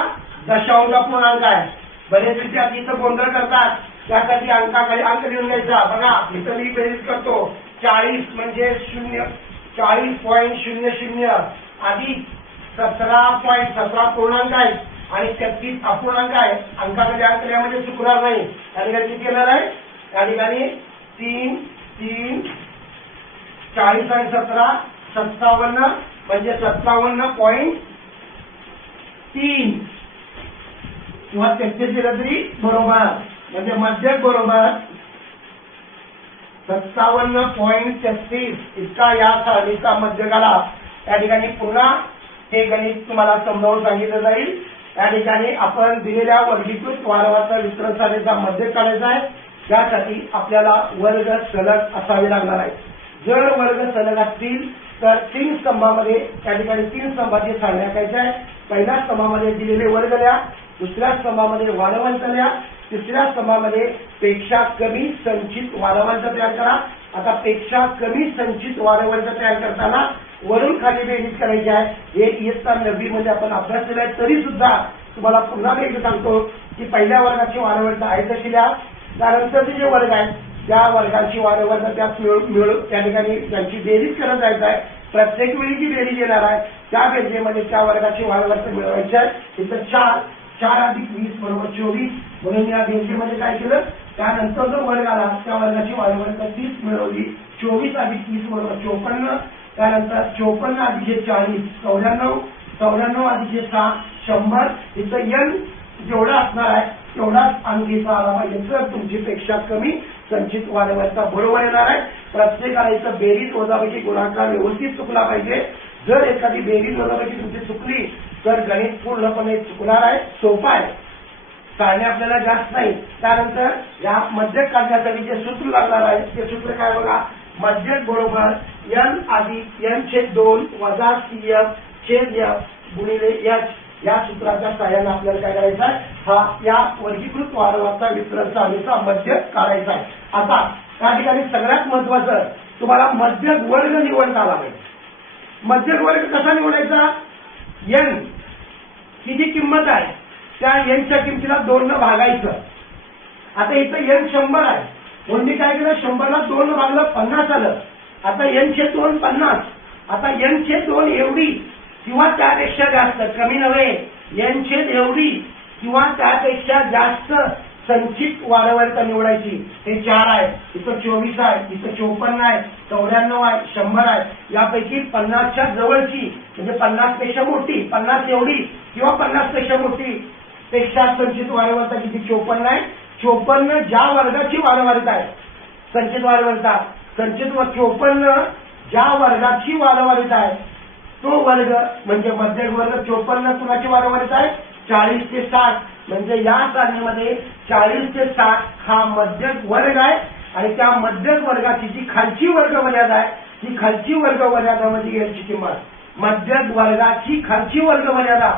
दशांश पूर्णांक आहे. बरेच विद्यार्थी इथं गोंधळ करतात. त्यासाठी अंकाखाली अंक लिहून घ्यायचा. बघा इथं मी बेरीज करतो. 40 म्हणजे 40.00 अधिक 17 पूर्णांक आहे आणि 33 अपूर्णांक आहे. अंकाखाली अंक लिहिण्यामध्ये चुकणार नाही. या ठिकाणी किती येणार आहे या ठिकाणी 3 3 40 आणि 17 57 म्हणजे 57.3 किंवा 33 दिलं तरी बरोबर. म्हणजे मध्यक बरोबर 57.33 इतका या सारणीचा मध्यकाला. या ठिकाणी पुन्हा हे गणित तुम्हाला समजावून सांगितलं जाईल. या ठिकाणी आपण दिलेल्या वर्गीकृत वारंवारता वितरण सारणीचा मध्यक काढायचा आहे. त्यासाठी आपल्याला वर्ग सलग असावे लागणार आहे. जर वर्ग सलग असतील तर 3 स्तंभामध्ये त्या ठिकाणी 3 स्तंभाची सारणी आखायची आहे. पहिल्या स्तंभामध्ये दिलेले वर्ग लिहा. दुसऱ्या स्तंभामध्ये वारंवारता लिहा. तिसऱ्या स्तंभामध्ये पेक्षा कमी संचित वारंवारता तयार करा. आता पेक्षा कमी संचित वारंवारता तयार करताना वरून खाली बेरीज करायची आहे. हे इयत्ता 9वी मध्ये आपण अभ्यास केलाय. तरी सुद्धा तुम्हाला पुन्हा एकदा सांगतो की पहिल्या वर्गाची वारंवारता आहे तशी लिहा. त्यानंतरचे जे वर्ग आहेत त्या वर्गाची वारंवारता त्यात मिळून त्या ठिकाणी त्यांची बेरीज करत जायचं आहे. प्रत्येक वेळी जी बेरीज येणार आहे त्या बेरजेमध्ये त्या वर्गाची वारंवारता मिळवायची आहे. इथं 4 अधिक 20 बरोबर 24 म्हणून या बेरजेमध्ये काय केलं. त्यानंतर जो वर्ग आला त्या वर्गाची वारंवारता 30 मिळवली. 24 अधिक 30 बरोबर 54. त्यानंतर 54 अधिक 40 94. 94 अधिक 6 100. इथं n जेवढा असणार आहे तेवढाच अंक इथं आला पाहिजे तर तुमची पेक्षा कमी संचित वारंवारता बरोबर येणार आहे. प्रत्येकाला इथं बेरीज वजाबाकी गुणाकार व्यवस्थित चुकला पाहिजे. जर एखादी बेरीज वजाबाकी तुमची चुकली तर गणित पूर्णपणे चुकणार आहे. सोपं आहे, काढणे आपल्याला जास्त नाही. त्यानंतर या मध्यक काढण्यासाठी जे सूत्र लागणार आहे ते सूत्र काय बघा, मध्यक बरोबर n अधिक n/2 वजा CF/F गुणिले H या सूत्राच्या सहाय्याने आपल्याला काय करायचं आहे, हा या वर्गीकृत वारंवारता वितरणचा आलेखा मध्यक काढायचा आहे. आता या ठिकाणी सगळ्यात महत्वाचं तुम्हाला मध्यक वर्ग निवडता आला पाहिजे. मध्यक वर्ग कसा निवडायचा, n ही जी किंमत आहे त्या n च्या किमतीला 2 न भागायचं. आता इथं n 100 आहे म्हणून मी काय केलं, 100 ला 2 न भागलं 50 आलं. आता n/2 50. आता n/2 एवढी किंवा त्यापेक्षा जास्त, कमी नव्हे, n/ एवढी किंवा त्यापेक्षा जास्त संचित वारंवारता निवडायची. हे 4 आहे, इथं 24 आहे, इथं 54 आहे, 94 आहे, 100 आहे. यापैकी 50च्या जवळची म्हणजे 50 पेक्षा मोठी, 50 एवढी किंवा 50 पेक्षा मोठी पेक्षा संचित वारंवारता किती, 54 आहे. 54 ज्या वर्गाची वारंवारता आहे, संचित वारंवारता, संचित 54 ज्या वर्गाची वारंवारता आहे तो वर्ग म्हणजे मध्यक वर्ग. 54 कुणाची वारंवारता आहे, 40 ते 60. म्हणजे या सारणीमध्ये 40 ते 60 हा मध्यक वर्ग आहे आणि त्या मध्यक वर्गाची जी खालची वर्ग मर्यादा आहे ती खालची वर्ग मर्यादामध्ये याची किंमत, मध्यक वर्गाची खालची वर्ग मर्यादा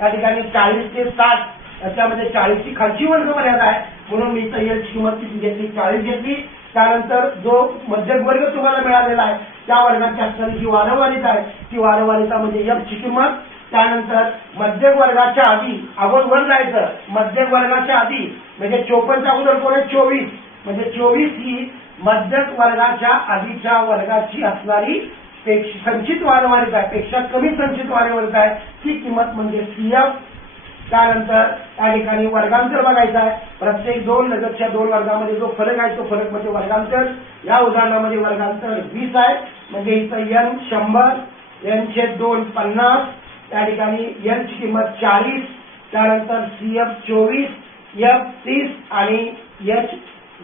या ठिकाणी 40 ते 60, त्याच्यामध्ये 40 ची खालची वर्ग मर्यादा आहे म्हणून मी इथं याची किंमत किती घेतली, 40 घेतली. त्यानंतर जो मध्यक वर्ग तुम्हाला मिळालेला आहे त्या वर्गाची असणारी जी वारंवारता आहे ती वारंवारता म्हणजे F ची किंमत. त्यानंतर मध्यक वर्गाच्या आधी अगोदर जायचं, मध्यक वर्गाच्या आधी म्हणजे 54च्या अगोदर कोण आहे, 24 म्हणजे 24 ही मध्यक वर्गाच्या आधीच्या वर्गाची असणारी संचित वारंवारता आहे, पेक्षा कमी संचित वारंवारता आहे ती किंमत म्हणजे CF. त्यानंतर त्या ठिकाणी वर्गांतर बघायचा आहे. प्रत्येक 2 लगतच्या 2 वर्गामध्ये जो फरक आहे तो फरक म्हणजे वर्गांतर. या उदाहरणामध्ये वर्गांतर 20 आहे म्हणजे इथं n 100, n/2 50, त्या ठिकाणी n ची किंमत 40, त्यानंतर CF 24, F 30 आणि H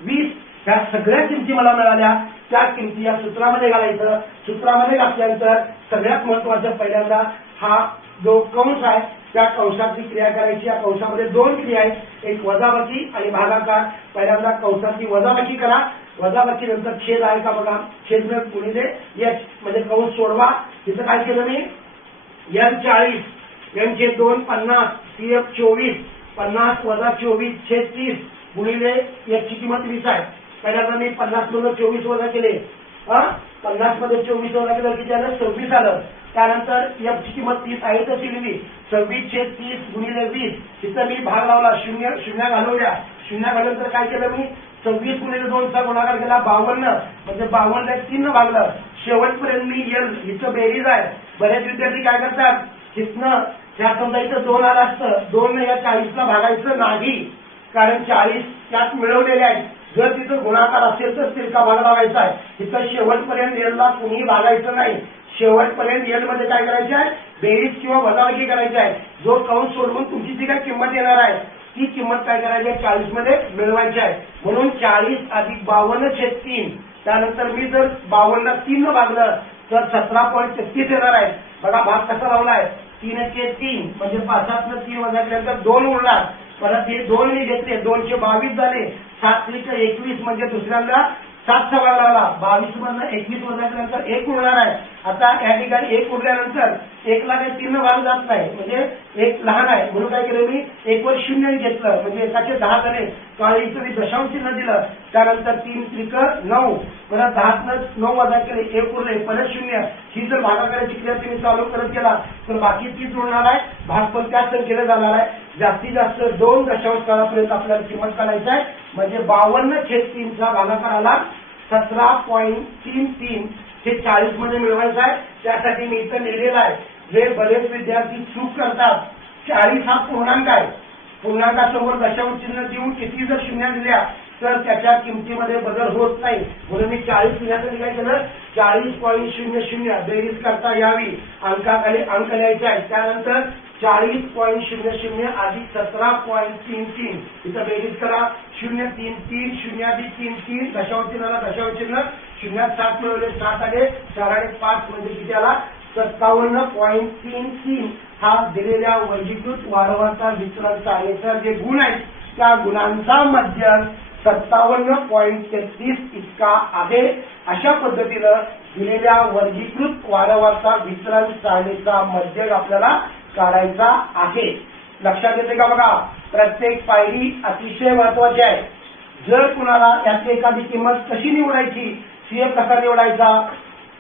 20 ह्या सगळ्या किमती मला मिळाल्या. त्या किमती या सूत्रामध्ये घालायचं. सूत्रामध्ये घातल्यानंतर सगळ्यात महत्वाचं पहिल्यांदा हा जो कंस आहे त्या कंसाची क्रिया करायची. या कंसामध्ये 2 क्रिया आहेत, एक वजाबाकी आणि भागाकार. पहिल्यांदा कंसाची वजाबाकी करा, वजाबाकी नंतर छेद आहे का बघा, छेद गुणिले H म्हणजे कंस सोडवा. तिथं काय केलं मी, n 40, n/2 50, CF 24, 50 वजा 24 छेद 30 गुणिले H ची किंमत 20 आहे. पहिल्यांदा मी 50 मधून 24 वजा केले, 50 मध्ये 24 वजा केलं किती आलं, 26 आलं. त्यानंतर F ची किंमत 30 आहे तर लिहिली, 26/30 गुणिले 20. तिथं मी भाग लावला, शून्य घालवल्या, शून्य घालवल्यानंतर काय केलं मी, 26 गुणिले 2 चा गुणाकार केला 52 म्हणजे 52 3 भागलं. शेवटपर्यंत मी इथं बेरीज आहे. बरेच विद्यार्थी काय करतात, तिथनं त्या समजा इथं 2 आलं असतं, 2 या 40ला भागायचं नाही कारण 40 त्यात मिळवलेले आहेत. जर तिथं गुणाकार असेल तर तिरका भाग लावायचा आहे. तिथं शेवटपर्यंत एलला कुणीही भागायचं नाही. शेवटपर्यंत एल मध्ये काय करायचं आहे, बेरीज किंवा वजाबाकी करायची आहे. जो कंस सोडवून तुमची जी काय किंमत येणार आहे ती किंमत काय करायची आहे, 40 मध्ये मिळवायची आहे. म्हणून 40 अधिक 52/3. त्यानंतर मी जर 52 ला 3 भागलं तर 17.33 येणार आहे. बघा भाग कसा लावला आहे, 3/3 म्हणजे 5 3 वजा केल्यानंतर 2 उरणार. परत हे 2 मी घेतले, 222 झाले, 7 21 म्हणजे दुसऱ्यांदा 7चा भाग लावला, 22 मधनं 21 वजा केल्यानंतर 1 उरणार आहे. आता या ठिकाणी 1 उरल्यानंतर 1 ला काही 3 भाग जात नाही म्हणजे 1 लहान आहे म्हणून काय केलं मी 1 वर 0 घेतलं म्हणजे 1चे 10 झाले. काळी इथं मी दशांश चिन्ह दिलं. त्यानंतर 3 त्रिक 9, परत 10 9 वजा केले, 1 उरले, परत 0. ही जर भागाकाराची क्रिया तुम्ही चालू करत गेला तर बाकी 30 उरणार आहे. भाग पण त्याच संख्येने जाणार आहे. जास्तीत जास्त 2 दशांश काळापर्यंत आपल्याला किंमत काढायची आहे म्हणजे 52/3 चा भागाकार आला 17.33. हे 40 मध्ये मिळवायचं आहे. त्यासाठी मी इथं लिहिलेलं आहे. जे बरेच विद्यार्थी चूक करतात, 40 हा पूर्णांक आहे, पूर्णांकासमोर दशांश चिन्ह देऊन किती जर शून्य दिल्या तर त्याच्या किमतीमध्ये बदल होत नाही. म्हणून मी 40 लिहिण्यासाठी काय केलं, 40.00 बेरीज करता यावी, अंकाखाली अंक लिहायचे आहे. त्यानंतर 40.00 अधिक 17.33 इथं बेरीज करा, 0.33 0 अधिक 3 दशांश चिन्हाला दशांश चिन्ह, 0 7 मिळवले, 7 आले, 4 आणि 5 म्हणजे किती आला 57.33 हा दिलेल्या वर्गीकृत वारंवारता विचलन सारणीचा जे गुण आहेत त्या गुणांचा मध्यक 57.33 इतका आहे. अशा पद्धतीनं दिलेल्या वर्गीकृत वारंवारता विचलन सारणीचा मध्यक आपल्याला काढायचा आहे. लक्षात येते का बघा, प्रत्येक पायरी अतिशय महत्वाची आहे. जर कुणाला याची एखादी किंमत कशी निवडायची, सीएफ कसा निवडायचा,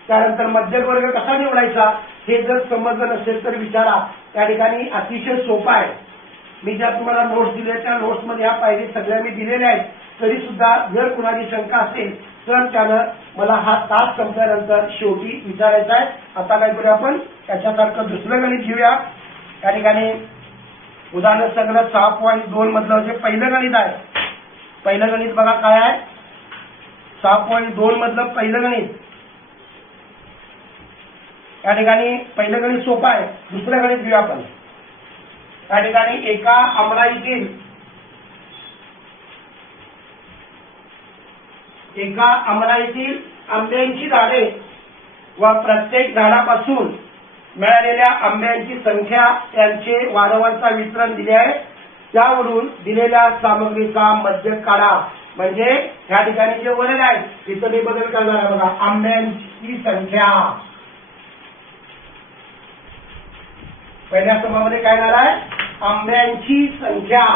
त्यानंतर मध्यक वर्ग कसा निवडायचा हे जर समजलं नसेल तर विचारा. त्या ठिकाणी अतिशय सोपा आहे. मी ज्या तुम्हाला नोट्स दिल्या त्या नोट्समध्ये ह्या पायरी सगळ्या मी दिलेल्या आहेत. तरी सुद्धा जर कुणाची शंका असेल तर त्यानं मला हा तास संपल्यानंतर शेवटी विचारायचा आहे. आता काय करूया आपण त्याच्यासारखं दुसरं गणित घेऊया. त्या ठिकाणी उदाहरण संग्रह 6.2 मधलं जे पहिलं गणित आहे, पहिलं गणित बघा काय आहे. 6.2 मधलं पहिलं गणित. या ठिकाणी पहिलं गणित सोपं आहे. दुसरं गणित घेऊया आपण. या ठिकाणी एका आंबराईतील आंब्यांची झाडे व प्रत्येक झाडापासून मिळालेल्या आंब्यांची संख्या यांचे वारंवारता वितरण दिले आहे. त्यावरून दिलेल्या सामग्रीचा मध्यक काढा. म्हणजे या ठिकाणी जे वर्ग आहे तिथं मी बदल करणार आहे बघा. आंब्यांची संख्या पहिल्या स्तंभामध्ये काय येणार आहे, आंब्यांची संख्या.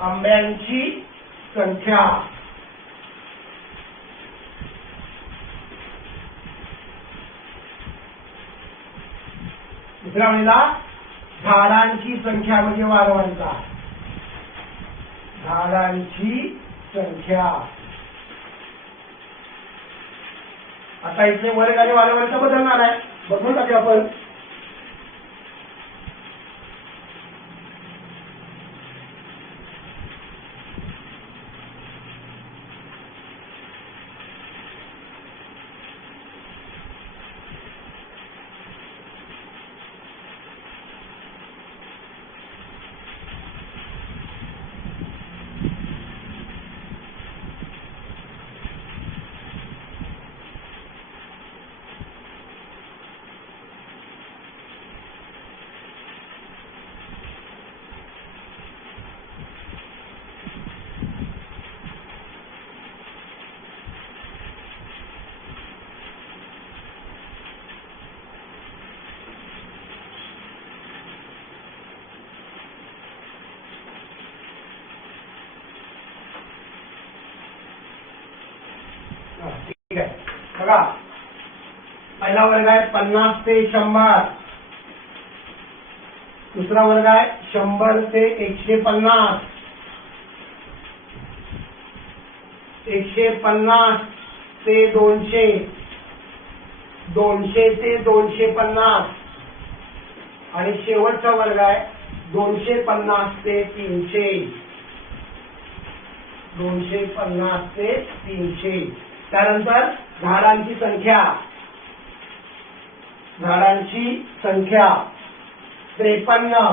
आंब्यांची संख्या. दुसऱ्या वेळेला झाडांची संख्या म्हणजे वारंवारता. झाडांची संख्या. आता इथे वर्ग आणि वारंवारता बदलणार आहे. बघून टाकूया आपण. ठीक आहे बघा. पहिला वर्ग आहे 50 ते 100. दुसरा वर्ग आहे 100 ते 150. 150 ते 200. 200 ते 250. आणि शेवटचा वर्ग आहे 250 ते 300. 250 ते 300. त्यानंतर झाडांची संख्या. झाडांची संख्या 53,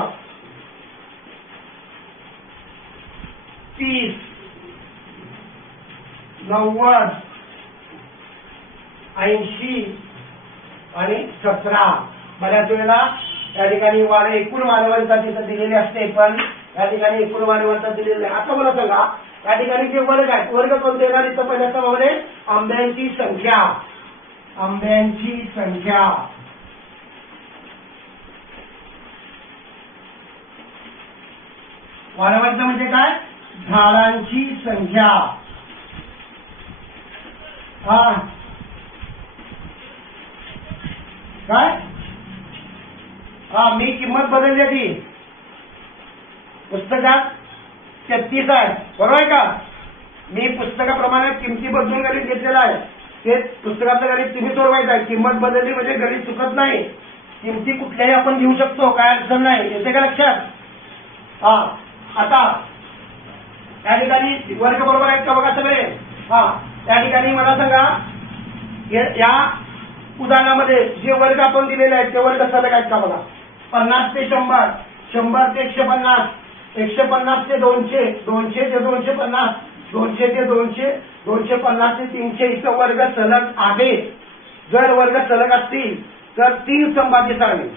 30, 90, 80 आणि 17. बऱ्याच वेळेला या ठिकाणी एकूण वारंवारता तिथं दिलेली असते, पण या ठिकाणी एकूण वारंवारता दिलेली नाही. आता मला सांगा या ठिकाणी जे वर्ग आहेत, वर्ग कोणते येणार इथं पहिल्या क्रमामध्ये आंब्यांची संख्या. आंब्यांची संख्या. वारंवारता म्हणजे काय, झाडांची संख्या. हा काय, हा मी किंमत बदलली ती पुस्तकात 33 आहे, बरोबर आहे का. मी पुस्तकाप्रमाणे किमती बदलून गणित घेतलेला आहे. ते पुस्तकातलं गणित तुम्ही सोडवायचं आहे. किंमत बदलली म्हणजे गणित चुकत नाही. किमती कुठल्याही आपण घेऊ शकतो, काय अडचण नाही. येते का लक्षात. हा आता त्या ठिकाणी वर्ग बरोबर आहेत का बघा सगळे. हा त्या ठिकाणी मला सांगा या उदाहरणामध्ये जे वर्ग आपण दिलेले आहेत ते वर्ग सलग आहेत का बघा. 50 ते 100, 100 ते 150, 150 ते 200, 200 ते 250, 200 ते 200, 250 ते 300 इथं वर्ग सलग आहेत. जर वर्ग सलग असतील तर 3 स्तंभाची सारणी,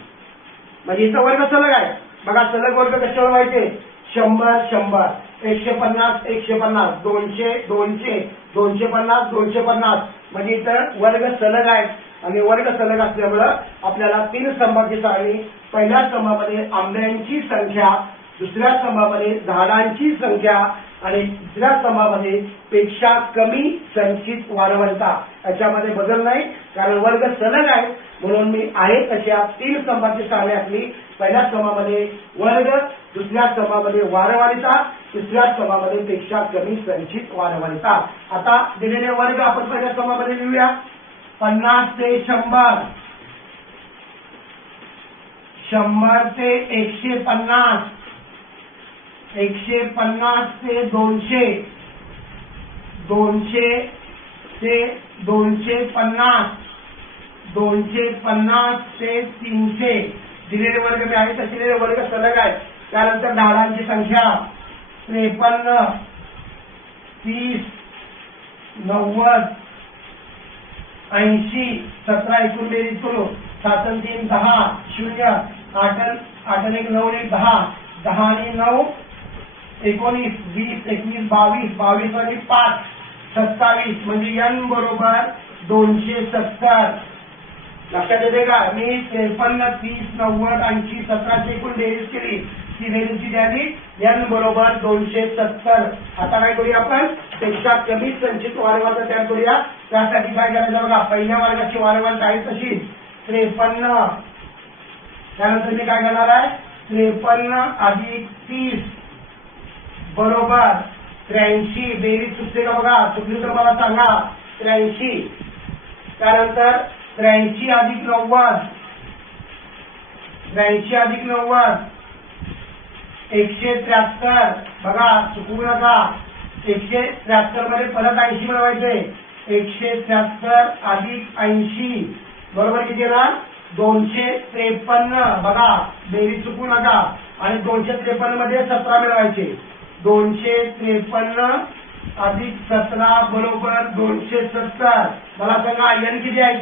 म्हणजे इथं वर्ग सलग आहे. बघा सलग वर्ग कशावर व्हायचे? 100 100, 150 150, 200 200, 250 250, म्हणजे इथं वर्ग सलग आहेत. आणि वर्ग सलग असल्यामुळं आपल्याला 3 स्तंभाची सारणी, पहिल्या स्तंभामध्ये आंब्यांची संख्या, दुसऱ्या स्तंभामध्ये झाडांची संख्या आणि तिसऱ्या स्तंभामध्ये पेक्षा कमी संचित वारंवारता. याच्यामध्ये बदल नाही, कारण वर्ग सलग आहे. म्हणून मी आहे तशा 3 स्तंभाची सारणी आपली. पहिल्या स्तंभामध्ये वर्ग, दुसऱ्या स्तंभामध्ये वारंवारता, तिसऱ्या स्तंभामध्ये पेक्षा कमी संचित वारंवारता. आता दिलेले वर्ग आपण पहिल्या स्तंभामध्ये लिहूया. 50 ते 100, 100 ते 150, 150 ते 200, 200 ते 250, 250 ते 300. दिलेले वर्ग मी आहे तसे दिलेले वर्ग सलग आहेत. त्यानंतर झाडांची संख्या 53, 30, 90, 80, 17 एकूण बेरीज करू. 7 आणि 3 10, 0, 8 आणि 1 9 आणि 10, 10 आणि 9 19, 20, 21, 22, 22 आणि 5 27, म्हणजे n बरोबर 270. लक्षात येते का? मी 53, 30, 90, 80, 17 एकूण बेरीज केली. ती बेरीजची द्यावी n बरोबर 270. आता काय करूया आपण? पेक्षा कमी संचित वारंवारता तयार करूया. त्यासाठी काय करायचं बघा, पहिल्या वर्गाची वारंवारता आहे तशी 53. त्यानंतर मी काय करणार आहे? 53 अधिक 30 बरोबर 83. बेरीज चुकते का बघा? चुकली तर मला सांगा. 83. त्यानंतर 83 अधिक 90, 83 अधिक 90 173. बघा चुकू नका. 173 मध्ये परत 80 मिळवायचे. 173 अधिक 80 बरोबर किती येणार? 253. बघा बेरीज चुकू नका. आणि 253 मध्ये 17 मिळवायचे. 253 अधिक 17 बरोबर 270. मला सांगा n किती आहे?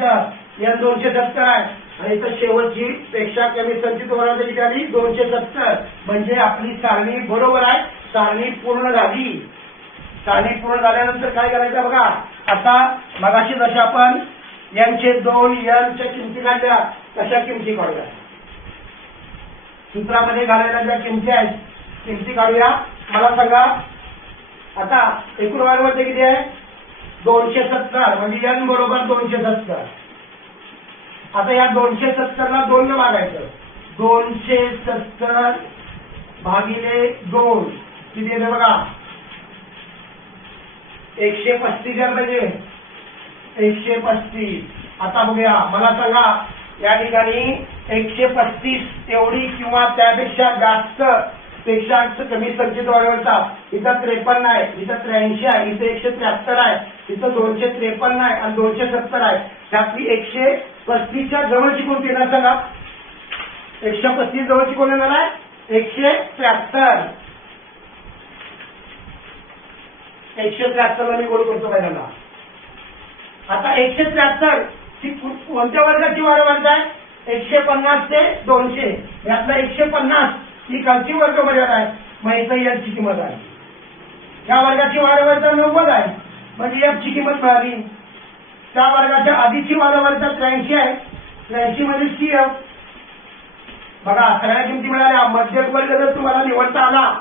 n 270 आहे. आणि इथं शेवटची पेक्षा कमी संचित वारंवारता किती आली? 270. म्हणजे आपली सारणी बरोबर आहे. सारणी पूर्ण झाली. सारणी पूर्ण झाल्यानंतर काय करायचं बघा. आता मगाशी जसे आपण n चे 2 n च्या किमती काढल्या तशा किमती काढूया. सूत्रामध्ये घालायला ज्या किमती आहेत किमती काढूया. मला सांगा आता एकूण वारंवारता किती आहे? 270, म्हणजे n बरोबर 270. आता या 270 ला 2 ने भागायचं. 270 भागिले 2 किती येते बघा? 135 यायला पाहिजे. 135. आता बघूया. मला सांगा या ठिकाणी 135 एवढी किंवा त्यापेक्षा जास्त पेक्षा कमी संचित वारंवारता. इथं 53 आहे, इथं 83 आहे, इथं 173 आहे, इथं 253 आहे आणि 270 आहे. त्यातली 135च्या जवळची कोणती येणार सांगा? 135 जवळची कोण येणार आहे? 173. 173 ला मी गोल करतो पहिल्यांदा. आता 173 ही कोणत्या वर्गाची वारंवारता आहे? 150 ते 200. यातला 150 ही खालची वर्ग मर्यादा आहे. मग इथं याची किंमत आहे. त्या वर्गाची वारंवारता 90 आहे, म्हणजे याची किंमत मिळाली. त्या वर्गाच्या आधीची वारंवारता 83 आहे. 83 मध्ये CF. बघा सगळ्या किमती मिळाल्या. मध्यक वर्ग जर तुम्हाला निवडता आला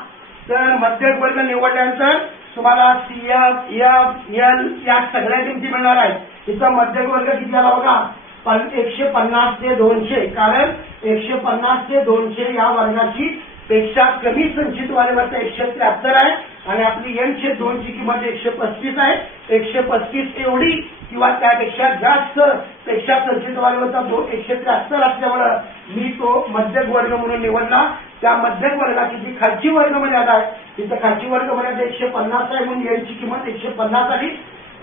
तर मध्यक वर्ग निवडल्यानंतर तुम्हाला CF, F, L या सगळ्या किमती मिळणार आहेत. इथं मध्यक वर्ग किती आला बघा? 150 ते 200. कारण 150 ते 200 या वर्गाची पेक्षा कमी संचित वारंवारता 173 आहे आणि आपली n चे 2 ची किंमत 135 आहे. 135 एवढी किंवा त्यापेक्षा जास्त पेक्षा संचित वारंवारता 173 असल्यामुळे मी तो मध्यक वर्ग म्हणून निवडला. त्या मध्यक वर्गाची जी खालची वर्ग मर्यादा आहे तिथं खालची वर्ग मर्यादा 150 आहे म्हणून n ची किंमत 150 आली.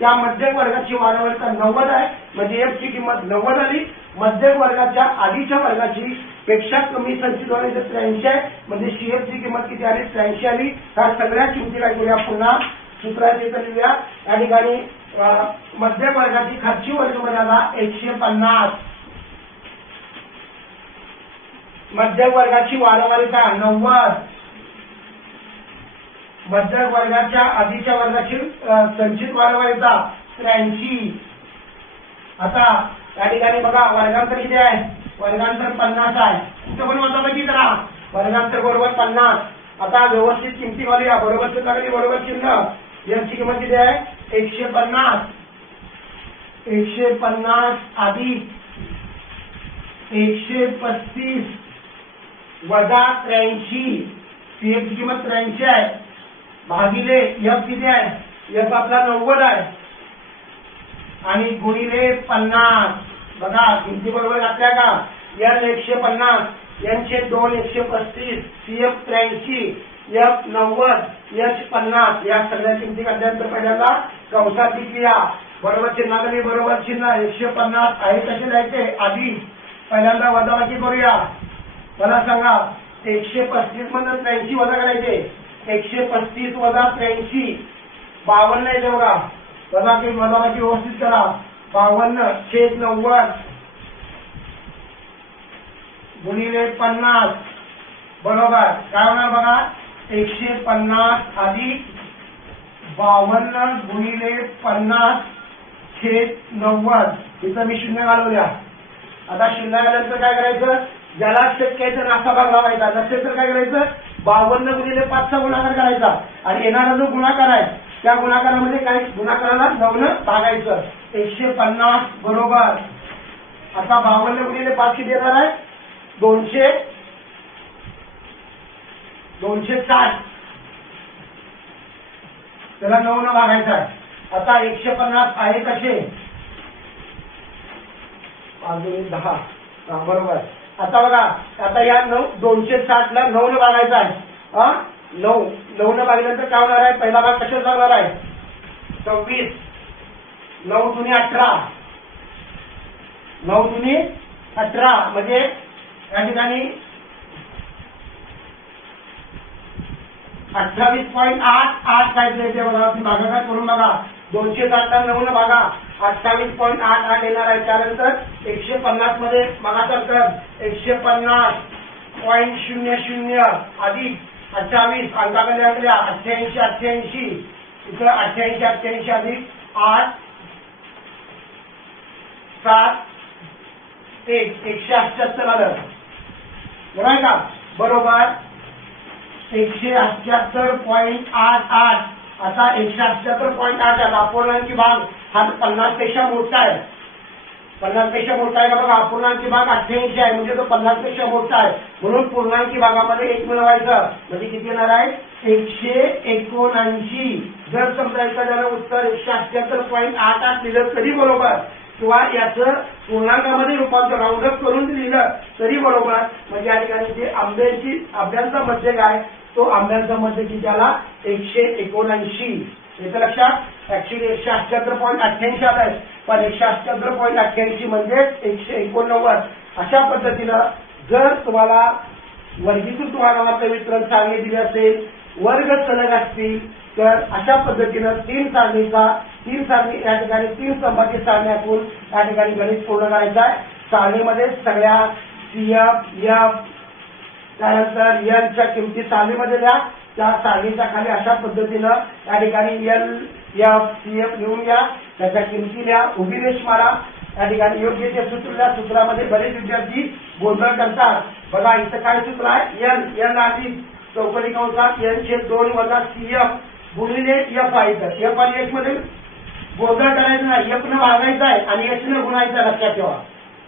त्या मध्यक वर्गाची वारंवारता 90 आहे, म्हणजे f ची किंमत 90 आली. मध्यक वर्गाच्या आधीच्या वर्गाची पेक्षा कमी संचित वारंवारता 83 आहे, म्हणजे CF ची किंमत किती आली? 83 आली. ह्या सगळ्या किमती काय करूया पुन्हा सूत्राचे तर लिहूया. या ठिकाणी मध्यक वर्गाची खालची वर्ग मर्यादा 150, मध्यक वर्गाची वारंवारिता 90, मध्यक वर्गाच्या आधीच्या वर्गाची संचित वारंवारिता 83. आता या ठिकाणी बघा वर्गांतर किती आहे, वर्गांतर 50 आहे. इथं पण वजाबाकी करा, वर्गांतर बरोबर 50. आता व्यवस्थित किमती घालूया, बरोबर चिन्ह खाली बरोबर चिन्ह. यांची किंमत किती आहे 150, 150 अधिक 135 वजा 83, सीएफ ची किंमत 83 आहे, भागिले एफ किती आहे, एफ आपला 90 आहे, आणि गुणिले 50. बघा किमती बरोबर घातल्या का, एन 150, यांचे 2 135, सीएफ 83, एफ 90, एच 50. या सगळ्या किमती काढल्यानंतर पहिल्यांदा कंसात लिहूया, बरोबर चिन्हाखाली बरोबर चिन्ह. 150 आहे कसे लिहायचे, आधी पहिल्यांदा वजाबाकी करूया. मला सांगा 135 मधून 83 वजा करायचे, 135 वजा 83 52 आहे बघा, वजाबाकी व्यवस्थित करा. 52/90 गुणिले 50 बरोबर काय होणार बघा, 150 अधिक 52 गुणिले 50/90. इथं मी शून्य घालवल्या. आता शून्य घाल्यानंतर काय करायचं, ज्याला शक्य आहे तर असा भाग लावायचा, नसेल तर काय करायचं 52 गुणिले 5 चा गुणाकार करायचा, आणि येणारा जो गुणाकार आहे त्या गुणाकारामध्ये काय, गुणाकाराला 9 ने भागायचं. 150 बरोबर. आता 52 गुणिले 5 किती येणार आहे, 260. त्याला 9 ने भागायचं आहे. आता 150 आहे कसे, 10 बरोबर. आता बघा, आता या 260 ला 9 ने भागायचं आहे. 9 ने भागल्यानंतर काय होणार आहे, पहिला भाग कशात जाणार आहे 26, 9 दुनी 18, 9 दुनी 18 म्हणजे या ठिकाणी 28.88 काय येते बघा, भागाकार करून बघा. 260 ला 9 ने भागा, 28.88 येणार आहे. त्यानंतर 150 मध्ये भागाकार कर, 150.00 अधिक 28 अंकाकडे लागल्या 88 इथं 88 अधिक 8 7 1 178 आलं बरोबर का, बरोबर 178.88. आता 178.8 आला. अपूर्णांकी भाग हा 50 पेक्षा मोठा आहे, 50 पेक्षा मोठा आहे का बघा. अपूर्णांकी भाग 88 आहे म्हणजे तो 50 पेक्षा मोठा आहे, म्हणून पूर्णांकी भागामध्ये 1 मिळवायचं म्हणजे किती येणार आहे 179. जर समजा एखाद्याला उत्तर 178.88 लिहिलं तरी बरोबर, किंवा याचं पूर्णांकामध्ये रूपांतर राऊंड अप करून लिहिलं तरी बरोबर. म्हणजे या ठिकाणी जे आंब्यांचा मध्य काय, तो आंब्यांचा मध्य किती आला 179. याचं लक्षात, ऍक्च्युली 178.88 आला आहे, पण 178.88 म्हणजे 189. अशा पद्धतीनं जर तुम्हाला वर्गीकृत वारंवारता वितरण सारणी दिली असेल, वर्ग सलग असतील, तर अशा पद्धतीनं 3 सारणी या ठिकाणी 3 स्तंभाची सारणी आपण या ठिकाणी गणित पूर्ण करायचं आहे. सारणीमध्ये सगळ्या सीएफ एफ त्यानंतर एलच्या किमती सारणीमध्ये द्या. त्या सारणीच्या खाली अशा पद्धतीनं या ठिकाणी एल एफ सीएफ लिहून घ्या, त्याच्या किमती लिहा, उभी रेष मारा. या ठिकाणी योग्य ते सूत्र द्या. सूत्रामध्ये बरेच विद्यार्थी गोंधळ करतात. बघा इथं काय सूत्र आहे, एल आधी चौकडी कंसात n/2 वजा सीएफ गुणिले एफ आहे. तर एफ आणि एच मध्ये गोंधळ करायचा नाही, एफ न भागायचा आहे आणि एच न गुणायचा, लक्षात ठेवा.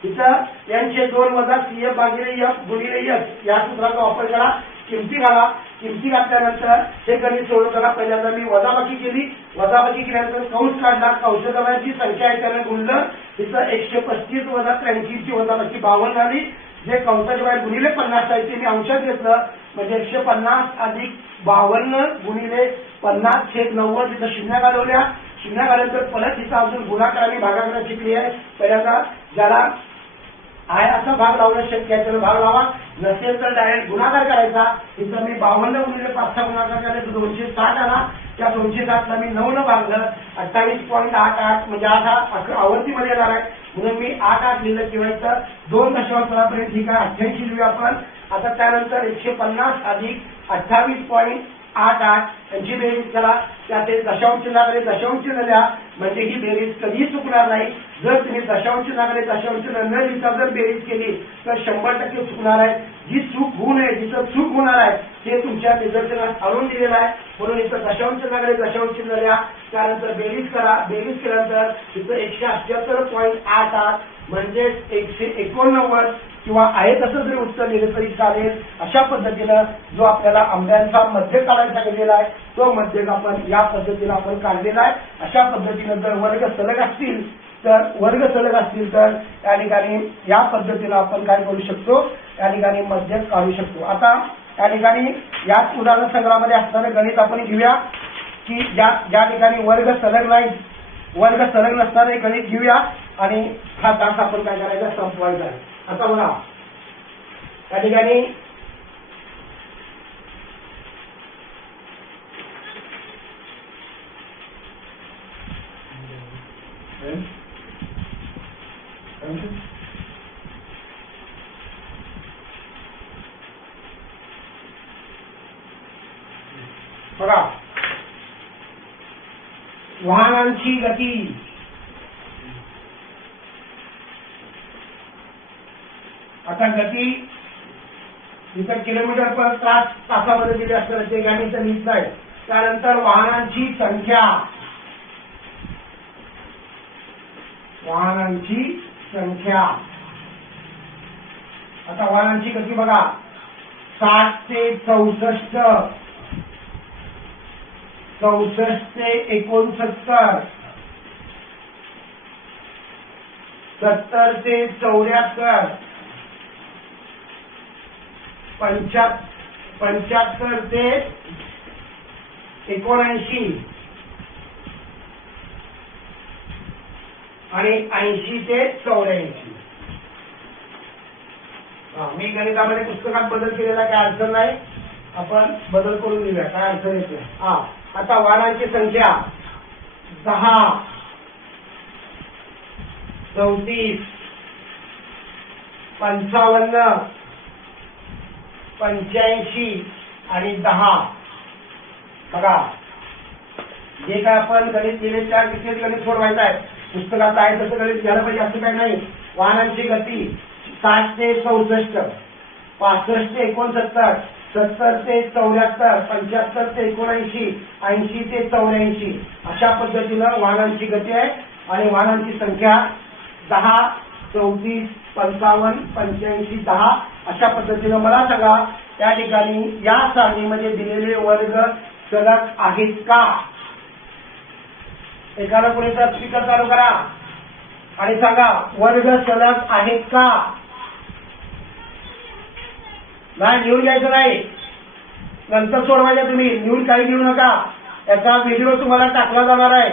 इथं n/2 वजा सीएफ भागिले एफ गुणिले एच या सूत्राचा वापर करा. किमती घाला. किमती घातल्यानंतर हे गणित सोडवताना पहिल्यांदा मी वजाबाकी केली. वजाबाकी केल्यानंतर कंस काढला. कंसदबाची संख्या आहे त्याने गुणलं. इथं 135 वजा 83 ची वजाबाकी 52 झाली. जे कंसाच्या बाहेर गुणिले 50 आहे ते मी अंशात घेतलं, म्हणजे 150 अधिक 52 गुणिले 50/90. तिथं शून्य घालवल्या. शून्य घाल्यानंतर परत तिथं अजून गुणाकार आणि भागाकार शिकली आहे. पहिल्यांदा ज्याला आहे असा भाग लावणं शक्य आहे तर भाग लावा, नसेल तर डायरेक्ट गुणाकार करायचा. इथं मी 52 गुणिले 5 गुणाकार केला तर 260 आला. त्या 260ला मी 9 न भागलं 28.88 म्हणजे 8 आवर्तीमध्ये येणार आहे म्हणून मी 8 लिहिलं किंवा इथं 2 दशांशापर्यंत ठीक आहे 88 लिहूया आपण. आता त्यानंतर 150 अधिक 28.88 यांची बेरीज करा. त्याचे दशांश चिन्हाकडे दशांश चिन्ह द्या म्हणजे ही बेरीज कधीही चुकणार नाही. जर तुम्ही दशांश चिन्हाकडे दशांश चिन्ह न लिहिता जर बेरीज केली तर 100% चुकणार आहे. जी चूक होऊ नये जिथं चूक होणार आहे ते तुमच्या निदर्शनास आणून दिलेलं आहे म्हणून इथं दशांश चिन्हाकडे दशांश चिन्ह द्या. त्यानंतर बेरीज करा. बेरीज केल्यानंतर इथं 178.88 म्हणजे 189 किंवा आहे तसं जरी उत्तर लिहिलं तरी चालेल. अशा पद्धतीनं जो आपल्याला आंब्यांचा मध्य काढायचा गेलेला आहे तो मध्य आपण या पद्धतीनं आपण काढलेला आहे. अशा पद्धतीनं जर वर्ग सलग असतील तर या ठिकाणी या पद्धतीनं आपण काय करू शकतो या ठिकाणी मध्य काढू शकतो. आता या ठिकाणी याच उदाहरण संग्रहामध्ये असणारं गणित आपण घेऊया की ज्या ठिकाणी वर्ग सलग नाही वर्ग सलग नसणारे गणित घेऊया आणि हा तास आपण काय करायचा संपवायचा आहे. आता बघा या ठिकाणी बघा वाहनांची गती आता गती इतर किलोमीटर पर तासामध्ये दिली असणार ते गणित लिहित नाही. त्यानंतर वाहनांची संख्या आता वाहनांची गती बघा 60 ते 64 64 ते 69 70 ते 74 75 ते 79 आणि 80 ते 84. मी गणितामध्ये पुस्तकात बदल केलेला काय अडचण नाही आपण बदल करून देऊया काय अडचण येते. आता वाहनांची संख्या 10 34 55 85 आणि 10. बघा जे काय आपण गणित लिहिले त्या विशेष गणित सोडवायचं आहे. पुस्तकात आहे तसं गणित घ्यायला पाहिजे असं काही नाही. वाहनांची गती 60 ते 64 65 ते 69 70 ते 74 75 ते 79 80 ते 84 अशा पद्धतीनं वाहनांची गती आहे. आणि वाहनांची संख्या 10 34 55 85 10 अशा पद्धतीनं मला सांगा त्या ठिकाणी या सारणीमध्ये दिलेले वर्ग सलग आहेत का. एखादा कोणी तर स्पीकर चालू करा आणि सांगा वर्ग सलग आहेत का. नाही लिहून घ्यायचं नाही नंतर सोडवायचं तुम्ही लिहून काही घेऊ नका. याचा व्हिडिओ तुम्हाला टाकला जाणार आहे.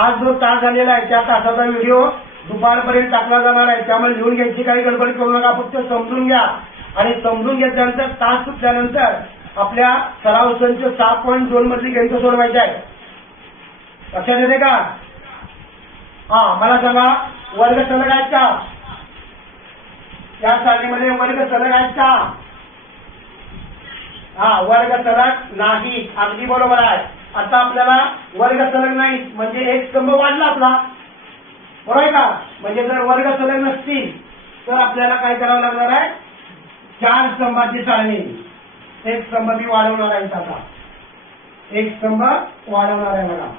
आज जो तास झालेला आहे त्या तासाचा व्हिडिओ दुपारपर्यंत टाकला जाणार आहे. त्यामुळे लिहून घ्यायची काही गडबड करू नका. फक्त समजून घ्या आणि समजून घेतल्यानंतर तास सुटल्यानंतर आपल्या सराव संच 6.2 मधली गणित सोडवायची आहे. लक्षात येते का. मला सांगा वर्ग सलग आहेत का. या सारणीमध्ये वर्ग सलग आहेत का. वर्ग सलग नाही. अगदी बरोबर आहे. आता आपल्याला वर्ग सलग नाही म्हणजे एक स्तंभ वाढला आपला बरोबर आहे का. म्हणजे जर वर्ग सलग नसतील तर आपल्याला काय करावं लागणार आहे 4 स्तंभाची सारणी. एक स्तंभ मी वाढवणार आहे. आता एक स्तंभ वाढवणार आहे मला.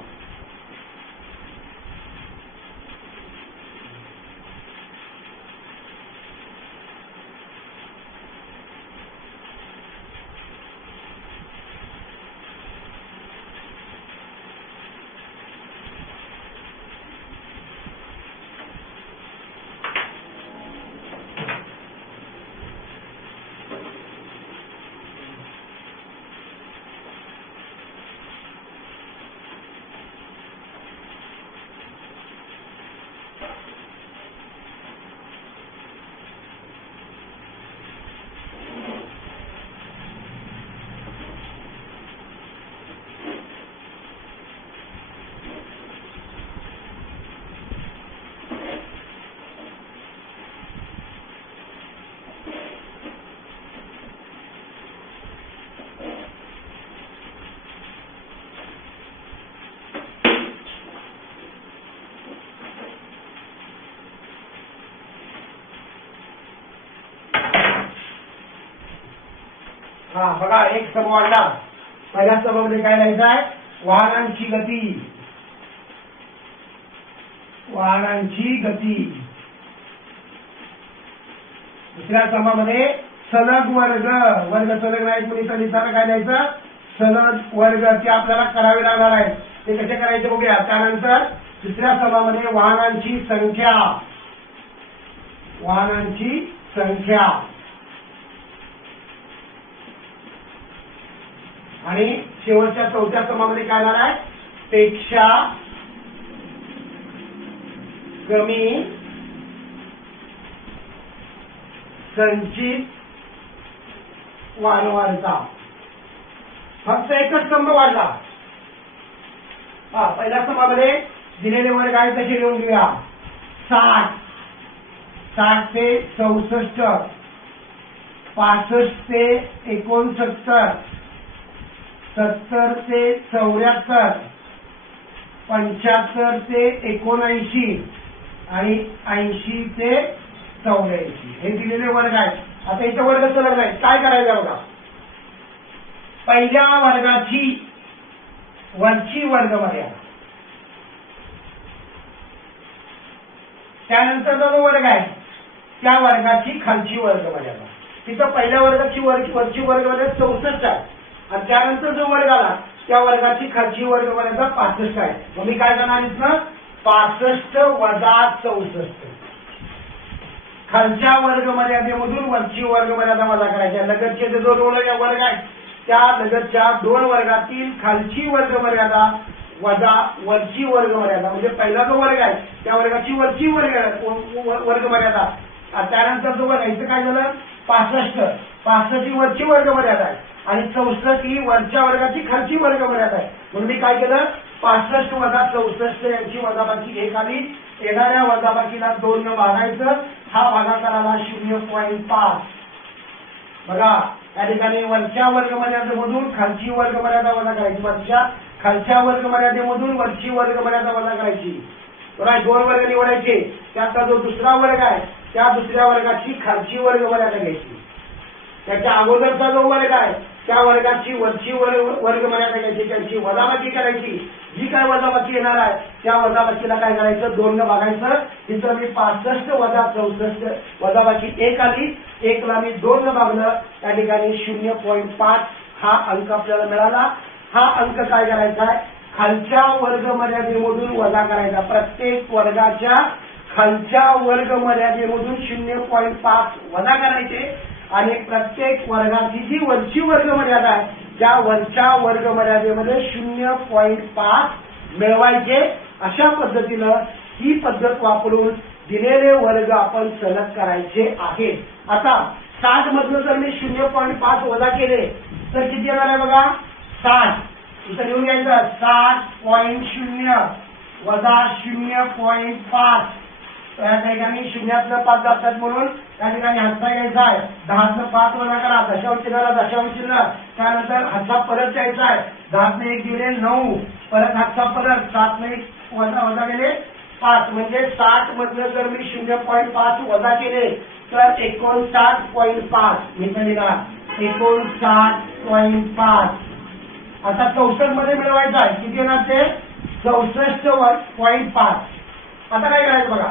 हा बघा, एक स्तंभ वाढला. पहिल्या स्तंभामध्ये काय लिहायचं आहे? वाहनांची गती. वाहनांची गती. दुसऱ्या स्तंभामध्ये सलग वर्ग. वर्ग सलग नाही कुणी तर लिहिताना काय लिहायचं? सलग वर्ग. ते आपल्याला करावे लागणार आहे. ते कसे करायचे बघूया. त्यानंतर तिसऱ्या स्तंभामध्ये वाहनांची संख्या. वाहनांची संख्या. आणि शेवटच्या चौथ्या स्तंभामध्ये काय येणार आहे? पेक्षा कमी संचित वारंवारता. फक्त एकच स्तंभ वाढला. पहिल्या स्तंभामध्ये दिलेले वर्ग आहे तसे लिहून घेऊया. 60 ते 64, 65 ते 69, 70 ते 74, 75 ते 79 आणि 80 ते 84 हे दिलेले वर्ग आहेत. आता इथे वर्ग सलग नाही. काय करायचं बघा. पहिल्या वर्गाची वरची वर्ग मर्यादा, त्यानंतर जो वर्ग आहे त्या वर्गाची खालची वर्ग मर्यादा. तिथं पहिल्या वर्गाची वरची वर्ग मर्यादा 64 आहे आणि त्यानंतर जो वर्ग आला त्या वर्गाची खालची वर्ग मर्यादा 65 आहे. मग मी काय करणार इथनं? 65 वजा 64. खालच्या वर्ग मर्यादेमधून वरची वर्ग मर्यादा वजा करायची. लगतचे जे दोन वर्ग आहेत त्या लगतच्या दोन वर्गातील खालची वर्ग मर्यादा वजा वरची वर्ग मर्यादा. म्हणजे पहिला जो वर्ग आहे त्या वर्गाची वरची वर्ग मर्यादा. त्यानंतर जो वर्ग आहे इथं काय झालं? 65 ही वरची वर्ग मर्यादा आहे आणि 64 ही वरच्या वर्गाची खालची वर्ग मर्यादा आहे. म्हणून मी काय केलं? 65 वजा 64 यांची वजाबाकी 1 आली. येणाऱ्या वजाबाकीला 2 न भागायचं. हा भागाकार आला 0.5. बघा या ठिकाणी वरच्या वर्ग मर्यादेमधून खालची वर्ग मर्यादा वजा करायची. वरच्या खालच्या वर्ग मर्यादेमधून वरची वर्ग मर्यादा वजा करायची. बघा 2 वर्ग निवडायचे. त्याचा जो दुसरा वर्ग आहे त्या दुसऱ्या वर्गाची खालची वर्ग मर्यादा घ्यायची. त्याच्या अगोदरचा जो वर्ग आहे त्या वर्गाची वरची वर्ग मर्यादा घ्यायची. त्यांची वजाबाकी करायची. जी काय वजाबाकी येणार आहे त्या वजाबाकीला काय करायचं? 2 न भागायचं. तिथं मी 65 वजा 64 वजाबाकी 1 आली. 1 ला मी 2 न भागलं. त्या ठिकाणी 0.5 हा अंक आपल्याला मिळाला. हा अंक काय करायचा आहे? खालच्या वर्ग मर्यादेमधून वजा करायचा. प्रत्येक वर्गाच्या खालच्या वर्ग मर्यादेमधून 0.5 वजा करायचे आणि प्रत्येक वर्गाची जी वरची वर्ग मर्यादा आहे त्या वरच्या वर्ग मर्यादेमध्ये 0.5 मिळवायचे. अशा पद्धतीनं ही पद्धत वापरून दिलेले वर्ग आपण सलग करायचे आहेत. आता 60 मधनं जर मी 0.5 वजा केले तर किती येणार आहे बघा? 60. इथं लिहून घ्यायचं 60.0 वजा 0.5. त्या ठिकाणी 0तलं 5 जातात म्हणून त्या ठिकाणी हातचा घ्यायचा आहे. 10तलं 5 वजा करा. दशांश चिन्हाला दशांश चिन्ह. त्यानंतर हातचा परत द्यायचा आहे. 10तनं 1 गेले 9. परत हातचा परत 7ने 1 वजा गेले 5. म्हणजे 60 मधनं जर मी 0.5 वजा केले तर 59.5 मी लिहिणार 59.5. आता 64 मध्ये मिळवायचं आहे. किती येणार ते? 64.5. आता काय करायचं बघा.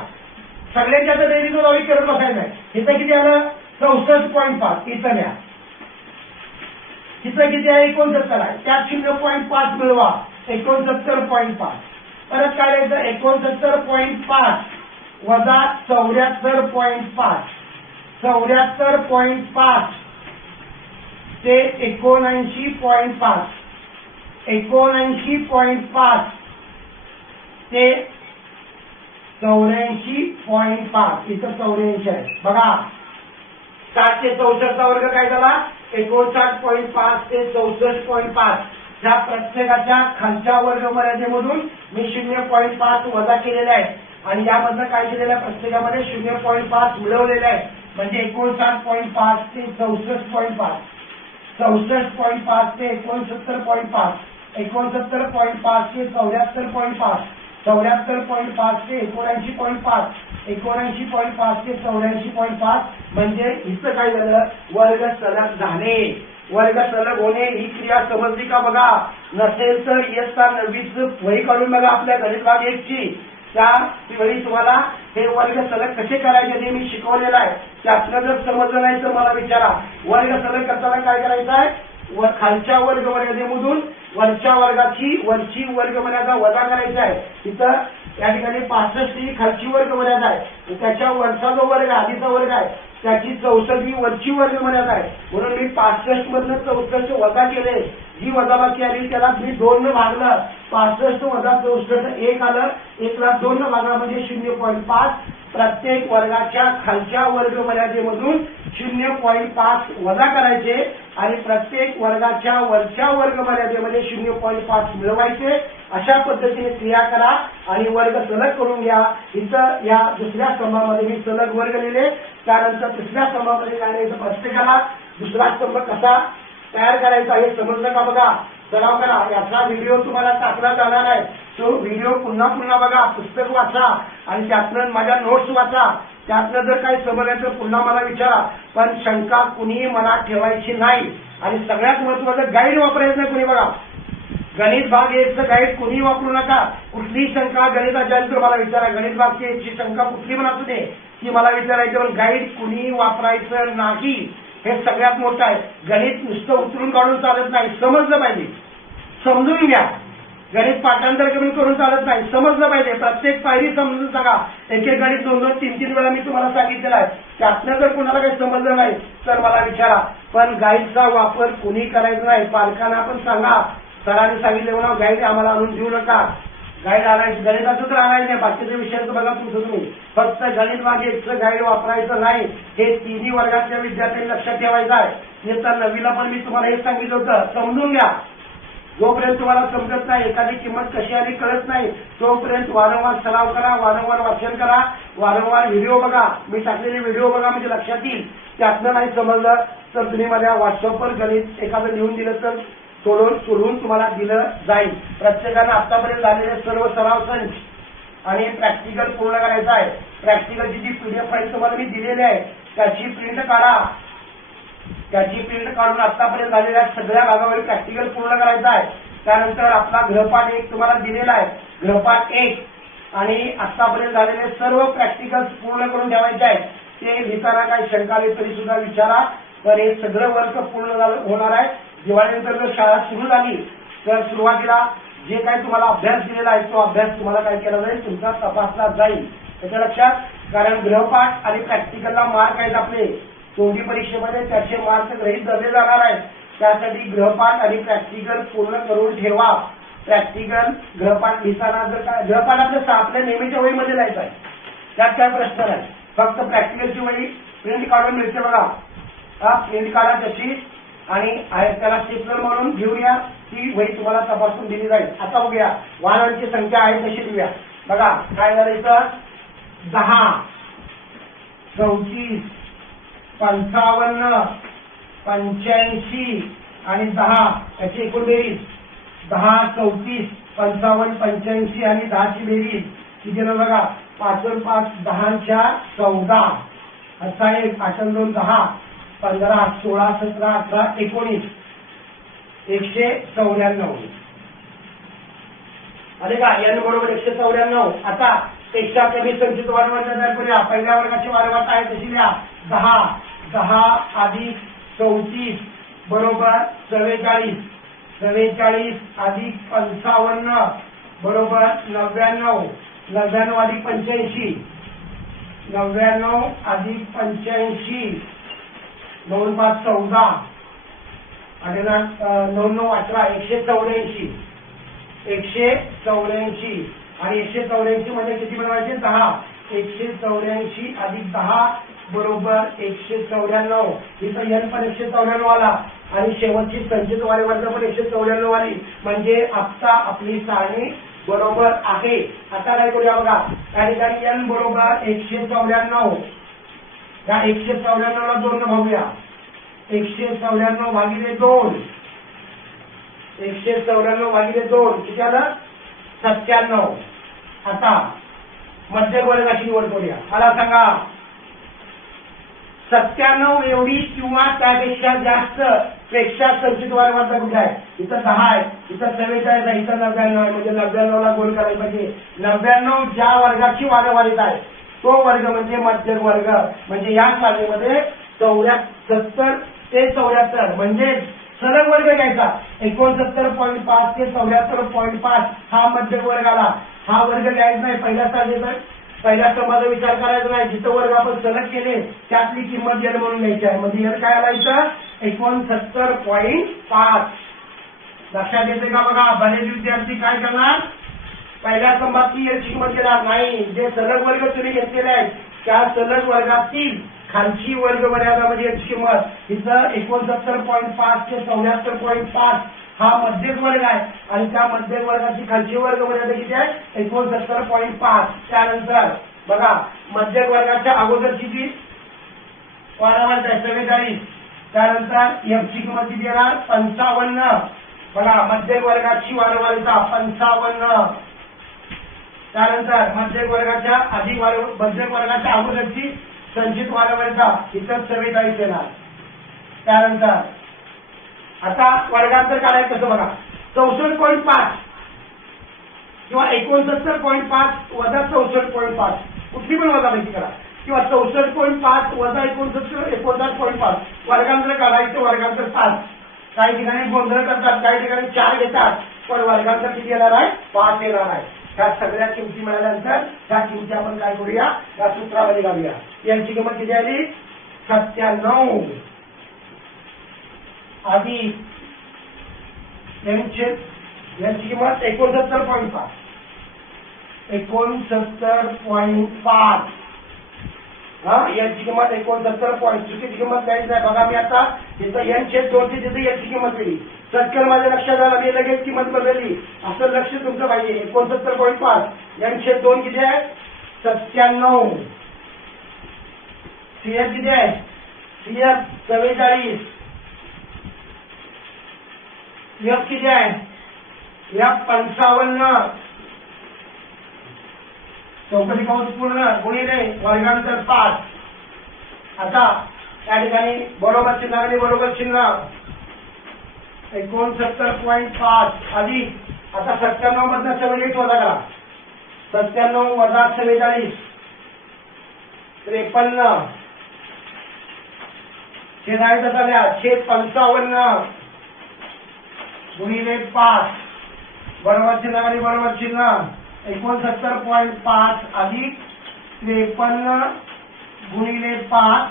सगळ्यांच्या तर बेरीजो लावी करत बसायचं नाही. इथं किती आलं? 64.5. इथं न्या. तिथं किती आहे? 69 आहे. त्यात 0.5 मिळवा. 69.5. परत काय द्यायचं? 69.5 वजा 74.5. 74.5 ते 79.5. 79.5 ते 84.5. इथं 84 आहे बघा. 60 ते 64चा वर्ग काय झाला? 59.5 ते 64.5. ह्या प्रत्येकाच्या खालच्या वर्ग मर्यादेमधून मी 0.5 वजा केलेले आहे आणि यामधनं काय केलेलं आहे? प्रत्येकामध्ये 0.5 मिळवलेले आहे. म्हणजे 59.5 ते 64.5. 64.5 ते 69.5. 69.5 ते 74.5. 74.5 ते 79.5. 79.5 ते 84.5. म्हणजे इथं काय झालं? वर्ग सलग झाले. वर्ग सलग होणे ही क्रिया समजली का बघा. नसेल तर इयत्ता 9वीची वही काढून बघा आपल्या गणित भाग 1 ची. त्या वेळी तुम्हाला हे वर्ग सलग कसे करायचे ते मी शिकवलेलं आहे. त्यातलं जर समजलं नाही तर मला विचारा. वर्ग सलग करताना काय करायचं आहे, खालच्या वर्ग मर्यादेमधून वरच्या वर्गाची वरची वर्ग मर्यादा वजा करायचा आहे. तिथं या ठिकाणी 65 ही खालची वर्ग मर्यादा आहे, त्याच्या वरचा जो वर्ग आधीचा वर्ग आहे त्याची 64 ही वरची वर्ग मर्यादा आहे. म्हणून मी 65 मधनं 64 वजा केले. जी वजाबाकी आली त्याला मी 2 न भागलं. 65 वजा 64 1 आलं. 1 ला 2 न भागला म्हणजे 0.5. प्रत्येक वर्गाच्या खालच्या वर्ग मर्यादेमधून 0.5 वजा करायचे आणि प्रत्येक वर्गाच्या वरच्या वर्ग मर्यादेमध्ये 0.5 मिळवायचे. अशा पद्धतीने क्रिया करा आणि वर्ग सलग करून घ्या. इथं या दुसऱ्या स्तंभामध्ये मी सलग वर्ग लिहिले. त्यानंतर तिसऱ्या स्तंभामध्ये जाण्याचं प्रत्येकाला दुसरा स्तंभ कसा तयार करायचा हे समजलं का बघा. सराव करा. याचा व्हिडिओ तुम्हाला टाकला जाणार आहे. तो व्हिडिओ पुन्हा पुन्हा बघा, पुस्तक वाचा आणि त्यातनं माझ्या नोट्स वाचा. त्यातनं जर काही समजलं तर पुन्हा मला विचारा. पण शंका कुणीही मनात ठेवायची नाही आणि सगळ्यात महत्वाचं गाईड वापरायचं नाही कुणी बघा. गणित भाग 1चं गाईड कुणी वापरू नका. कुठली शंका गणिताच्या तर मला विचारा. गणित भाग 1ची शंका कुठली पण असू दे ती मला विचारायची, पण गाईड कुणी वापरायचं नाही. हे सगळ्यात मोठं आहे. गणित नुसतं उतरून काढून चालत नाही, समजलं पाहिजे. समजून घ्या. गणित पाठांतर करून चालत नाही, समजलं पाहिजे. प्रत्येक पायरी समजून सांगा. एक एक गणित 2-2, 3-3 वेळा मी तुम्हाला सांगितलेलं आहे. त्यातनं जर कुणाला काही समजलं नाही तर मला विचारा. पण गाईडचा वापर कुणी करायचा नाही. पालकांना पण सांगा. सरांनी सांगितले म्हणून गाईड आम्हाला आणून देऊ नका. गाईड आणायचं गणिताचं तर आणायचं नाही, बाकीच्या विषयाचं बघा तुमचं तुम्ही. फक्त गणित भाग 1चं गाईड वापरायचं नाही. हे तिन्ही वर्गातल्या विद्यार्थ्यांनी लक्षात ठेवायचं आहे. इयत्ता 9वीला पण मी तुम्हाला हे सांगितलं होतं. समजून घ्या. जोपर्यंत तुम्हाला समजत नाही, एखादी किंमत कशी आली कळत नाही, तोपर्यंत वारंवार सराव करा, वारंवार वाचन करा, वारंवार व्हिडिओ बघा. मी टाकलेले व्हिडिओ बघा म्हणजे लक्षात येईल. त्यातनं नाही समजलं तर तुम्ही माझ्या व्हॉट्सअपवर गणित एखादं लिहून दिलं तर सोडवून तुम्हाला दिलं जाईल. प्रत्येकानं आतापर्यंत झालेले सर्व सराव संच आणि प्रॅक्टिकल पूर्ण करायचं आहे. प्रॅक्टिकलची जी PDF फाईल तुम्हाला मी दिलेली आहे त्याची प्रिंट काढा. त्याची प्रिंट काढून आतापर्यंत झालेल्या सगळ्या भागावर प्रॅक्टिकल पूर्ण करायचं आहे. त्यानंतर आपला गृहपाठ 1 तुम्हाला दिलेला आहे. गृहपाठ 1 आणि आतापर्यंत झालेले सर्व प्रॅक्टिकल पूर्ण करून ठेवायचे आहेत. ते लिहिताना काही शंका आली तरी सुद्धा विचारा. तर हे सगळं वर्क पूर्ण होणार आहे. दिवाळीनंतर जर शाळा सुरू झाली तर सुरुवातीला जे काही तुम्हाला अभ्यास दिलेला आहे तो अभ्यास तुम्हाला काय केला जाईल, तुमचा तपासला जाईल. त्याच्या लक्षात. कारण गृहपाठ आणि प्रॅक्टिकलला मार्क आहेत आपले तोंडी परीक्षेमध्ये, त्याचे मार्क गृहीत धरले जाणार आहेत. त्यासाठी गृहपाठ आणि प्रॅक्टिकल पूर्ण करून ठेवा. प्रॅक्टिकल गृहपाठ लिहिताना जर काय गृहपाठ आपल्या नेहमीच्या वहीमध्ये लिहायचं आहे, त्यात काय प्रश्न नाही. फक्त प्रॅक्टिकलची वही प्रिंट काढून मिळते बघा. हा प्रिंट काढा त्याची आणि त्याला स्टेपलर म्हणून घेऊन या. ती वही तुम्हाला तपासून दिली जाईल. आता बघूया वाहनांची संख्या आहे तशी लिहूया. बघा काय झालं इथं 10, 34, 55, 85 आणि 10 याची एकूण बेरीज 10, 34, 55, 85 आणि 10ची बेरीज किती ना बघा. 5 × 5 10 14 असा एक 8 × 2 10 15 16 17 18 19 194 अरे का n बरोबर 194. आता पेक्षा कमी संचित वारंवारता तयार करूया. पहिल्या वर्गाची वारंवारता आहे तशी लिहा. 10 अधिक 34 बरोबर 44 44 अधिक 55 बरोबर 99 99 अधिक 85 99 अधिक 85 9 × 5 14 आणि 9 × 9 18 184 आणि 184 मध्ये किती बनवायचे 10. 184 अधिक 10 बरोबर 194. इथं n पण 194 आला आणि शेवटची संचित वारंवारता पण 194 आली. म्हणजे आता आपली सारणी बरोबर आहे. आता काय करूया बघा. त्या ठिकाणी n बरोबर 194. या 194 ला 2 न भागूया. 194 भागिले 2 194 भागिले 2 किती आलं 97. आता मध्यक वर्गाची निवड करूया. मला सांगा 97 एवढी किंवा त्यापेक्षा जास्त पेक्षा संचित वर्गाचा कुठे आहे? इथं 10 आहे, इथं 44 आहे, इथं 99 आहे. म्हणजे 99 ला गोल करायला पाहिजे. 99 ज्या वर्गाची वारंवारिता आहे तो वर्ग म्हणजे मध्यक वर्ग. म्हणजे या सारणीमध्ये 74 ते 74 म्हणजे सरळ वर्ग घ्यायचा. 69.5 ते 74.5 हा मध्यक वर्ग आला. हा वर्ग घ्यायचा नाही पहिल्या सारणीचा. पहिल्या स्तंभाचा विचार करायचा नाही. जिथं वर्ग आपण सलग केले त्यातली किंमत एल म्हणून घ्यायची आहे. म्हणजे एल काय आलायचं? 69.5. लक्षात येते का? बघा बरेच विद्यार्थी काय करणार, पहिल्या स्तंभातली एलची किंमत घेणार नाही. जे सलग वर्ग तुम्ही घेतलेले आहेत त्या सलग वर्गातील खालची वर्ग मर्यादा म्हणजे एलची किंमत इथं 69.5 ते 74.5 हा मध्यक वर्ग आहे आणि त्या मध्यक वर्गाची खालची वर्ग मर्यादा किती आहे? 69.5. त्यानंतर बघा मध्यक वर्गाच्या अगोदरची जी वारंवारिता आहे 44. त्यानंतर एफ ची किंमत किती येणार? 55. बघा मध्यक वर्गाची वारंवारिता 55. त्यानंतर मध्यक वर्गाच्या मध्यक वर्गाच्या अगोदरची संचित वारंवारिता इथं 44 येणार. त्यानंतर आता वर्गांतर काढायचं कसं बघा. 64.5 किंवा 69.5 वजा 64.5 कुठली पण वजाबाकी करा किंवा 64.5 वजा 69.5 वर्गांतर काढायचं. वर्गांतर 5. काही ठिकाणी गोंधळ करतात, काही ठिकाणी 4 घेतात, पण वर्गांतर किती येणार आहे? 5 येणार आहे. ह्या सगळ्या किमती मिळाल्यानंतर ह्या किमती आपण काय करूया? या सूत्रामध्ये घालूया. यांची किंमत किती आली? 97 अधिक यांची किंमत 69.5. 69.5 याची किंमत 69. चुकीची किंमत काहीच नाही. बघा मी आता तिथं n/2 ची तिथे याची किंमत दिली. चटकन माझ्या लक्षात आलं, मी लगेच किंमत बदलली. असं लक्ष तुमचं पाहिजे. 69.5 n/2 किती आहे? 97. सीएफ किती आहे? सीएफ 44. एफ किती आहे? एफ 55. चौकटी कंस पूर्ण गुणिले वर्गांतर 5. आता त्या ठिकाणी बरोबर चिन्ह आणि बरोबर चिन्ह 69.5 अधिक आता 97 मधनं 47 वजा करा. 97 वजा 47 53 छेदायचं झाल्या छेद 55 गुणिले 5 बरोबर चिन्ह आणि बरोबर चिन्ह 69.5 अधिक 53 गुणिले 5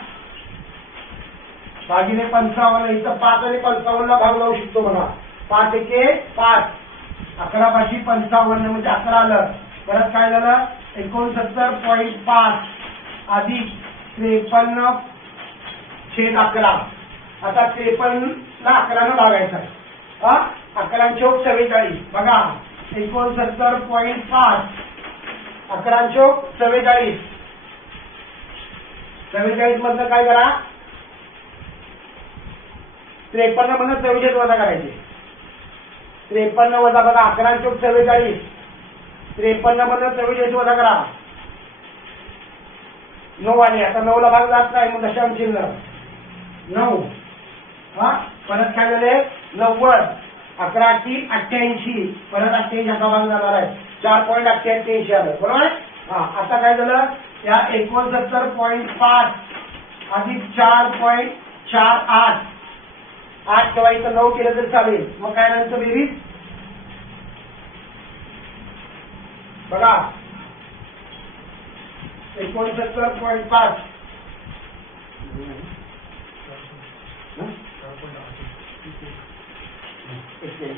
भागिले 55. इथं 5 आणि 55 ला भाग लावू शकतो बघा. 5 एके 5 11 पाशी 55 म्हणजे 11 आलं. परत काय झालं? 69.5 अधिक 53 छेद 11. आता 53 ला 11 भागायचा. 11 चौक 44. बघा 69.5 11 चौक 44. 44 मधनं काय करा? 53 मधनं 44 वजा करायचे. 53 वजा बघा 11 चौक 44. 53 मधनं 44 वजा करा. 9 आले. आता 9 ला भाग जात नाही, मग दशांश चिन्ह 9. परत काय झाले? 90. 11 × 88. परत 88 असा भाग जाणार आहे. 4.88 आलं. बरोबर आहे? आता काय झालं? या 69.5 अधिक 4.48 8 किंवा इथं 9 केलं तरी चालेल. मग काय नंतर बेरीज बघा 69.5 81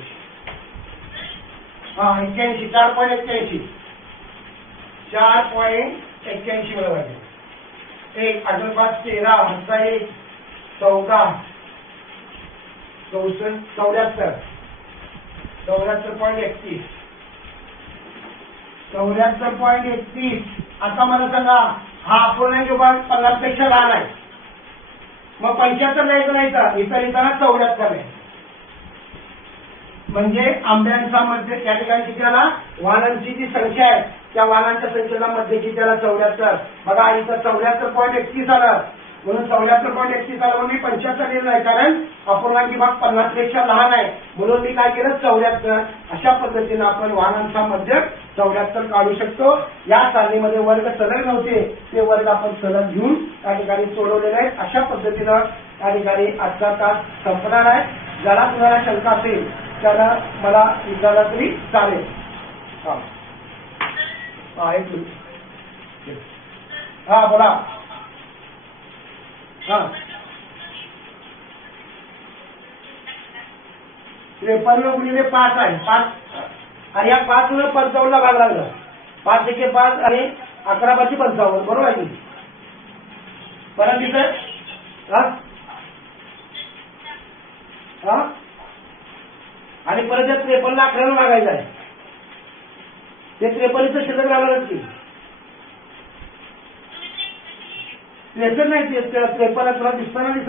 4.81 4.81 बरोबर आहे. 1 8 5 13 1 14 64 74.31 74.31. आता मला सांगा हा अपूर्णांक विभाग 50 पेक्षा लहान आहे, मग 75 लिहायचं नाही तर इतर लिहिताना 74 आहे. म्हणजे आंब्यांचा मध्य त्या ठिकाणी किती आला? वाणांची जी संख्या आहे त्या वाणांच्या संख्येला मध्य किती आला? 74. बघा इथं 74.31 आलं म्हणून 74.31 आलं म्हणून मी 75 लिहिलं आहे, कारण अपूर्णांकी भाग 50 पेक्षा लहान आहे म्हणून मी काय केलं 74. अशा पद्धतीने आपण वाहनांचा मध्यक 74 काढू शकतो. या सारणीमध्ये वर्ग सलग नव्हते, ते वर्ग आपण सलग घेऊन त्या ठिकाणी सोडवलेले आहेत. अशा पद्धतीनं त्या ठिकाणी आजचा तास संपणार आहे. ज्याला तुम्हाला शंका असेल त्याला मला विचारला तरी चालेल. एक मिनिट. हा बोला. हा 53 गुणिले 5 आहे. 5 आणि या 5 ला 55 ला भाग लागला. 5 एके 5 आणि 11 5 55 बरोबर आहे की परत तिथे आणि परत त्या 53 ला 11 मागायचं आहे. ते 53चं शिल्लक लागलं की 63 नाही. 53 तुला दिसताना दिसत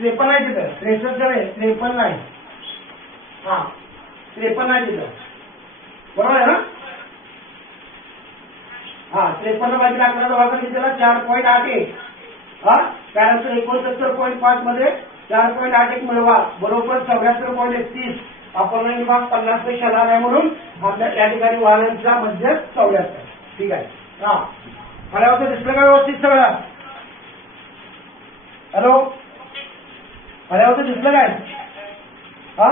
53 आहे तिथं. 63 आहे 53 आहे. हा 53 आहे तिथं बरोबर आहे ना. हा 53 भागिले 11 भागा कितीला 4.81. हा त्यानंतर 69.5 मध्ये 4.81 मिळवा बरोबर 74.31. आपण विभाग 50 पेक्षा लहान आहे म्हणून आपल्या या ठिकाणी वाहनांचा मध्य 74. ठीक आहे. हा फळ्यावरचं दिसलं का व्यवस्थित सगळं. हॅलो फळ्यावरचं दिसलं काय. हा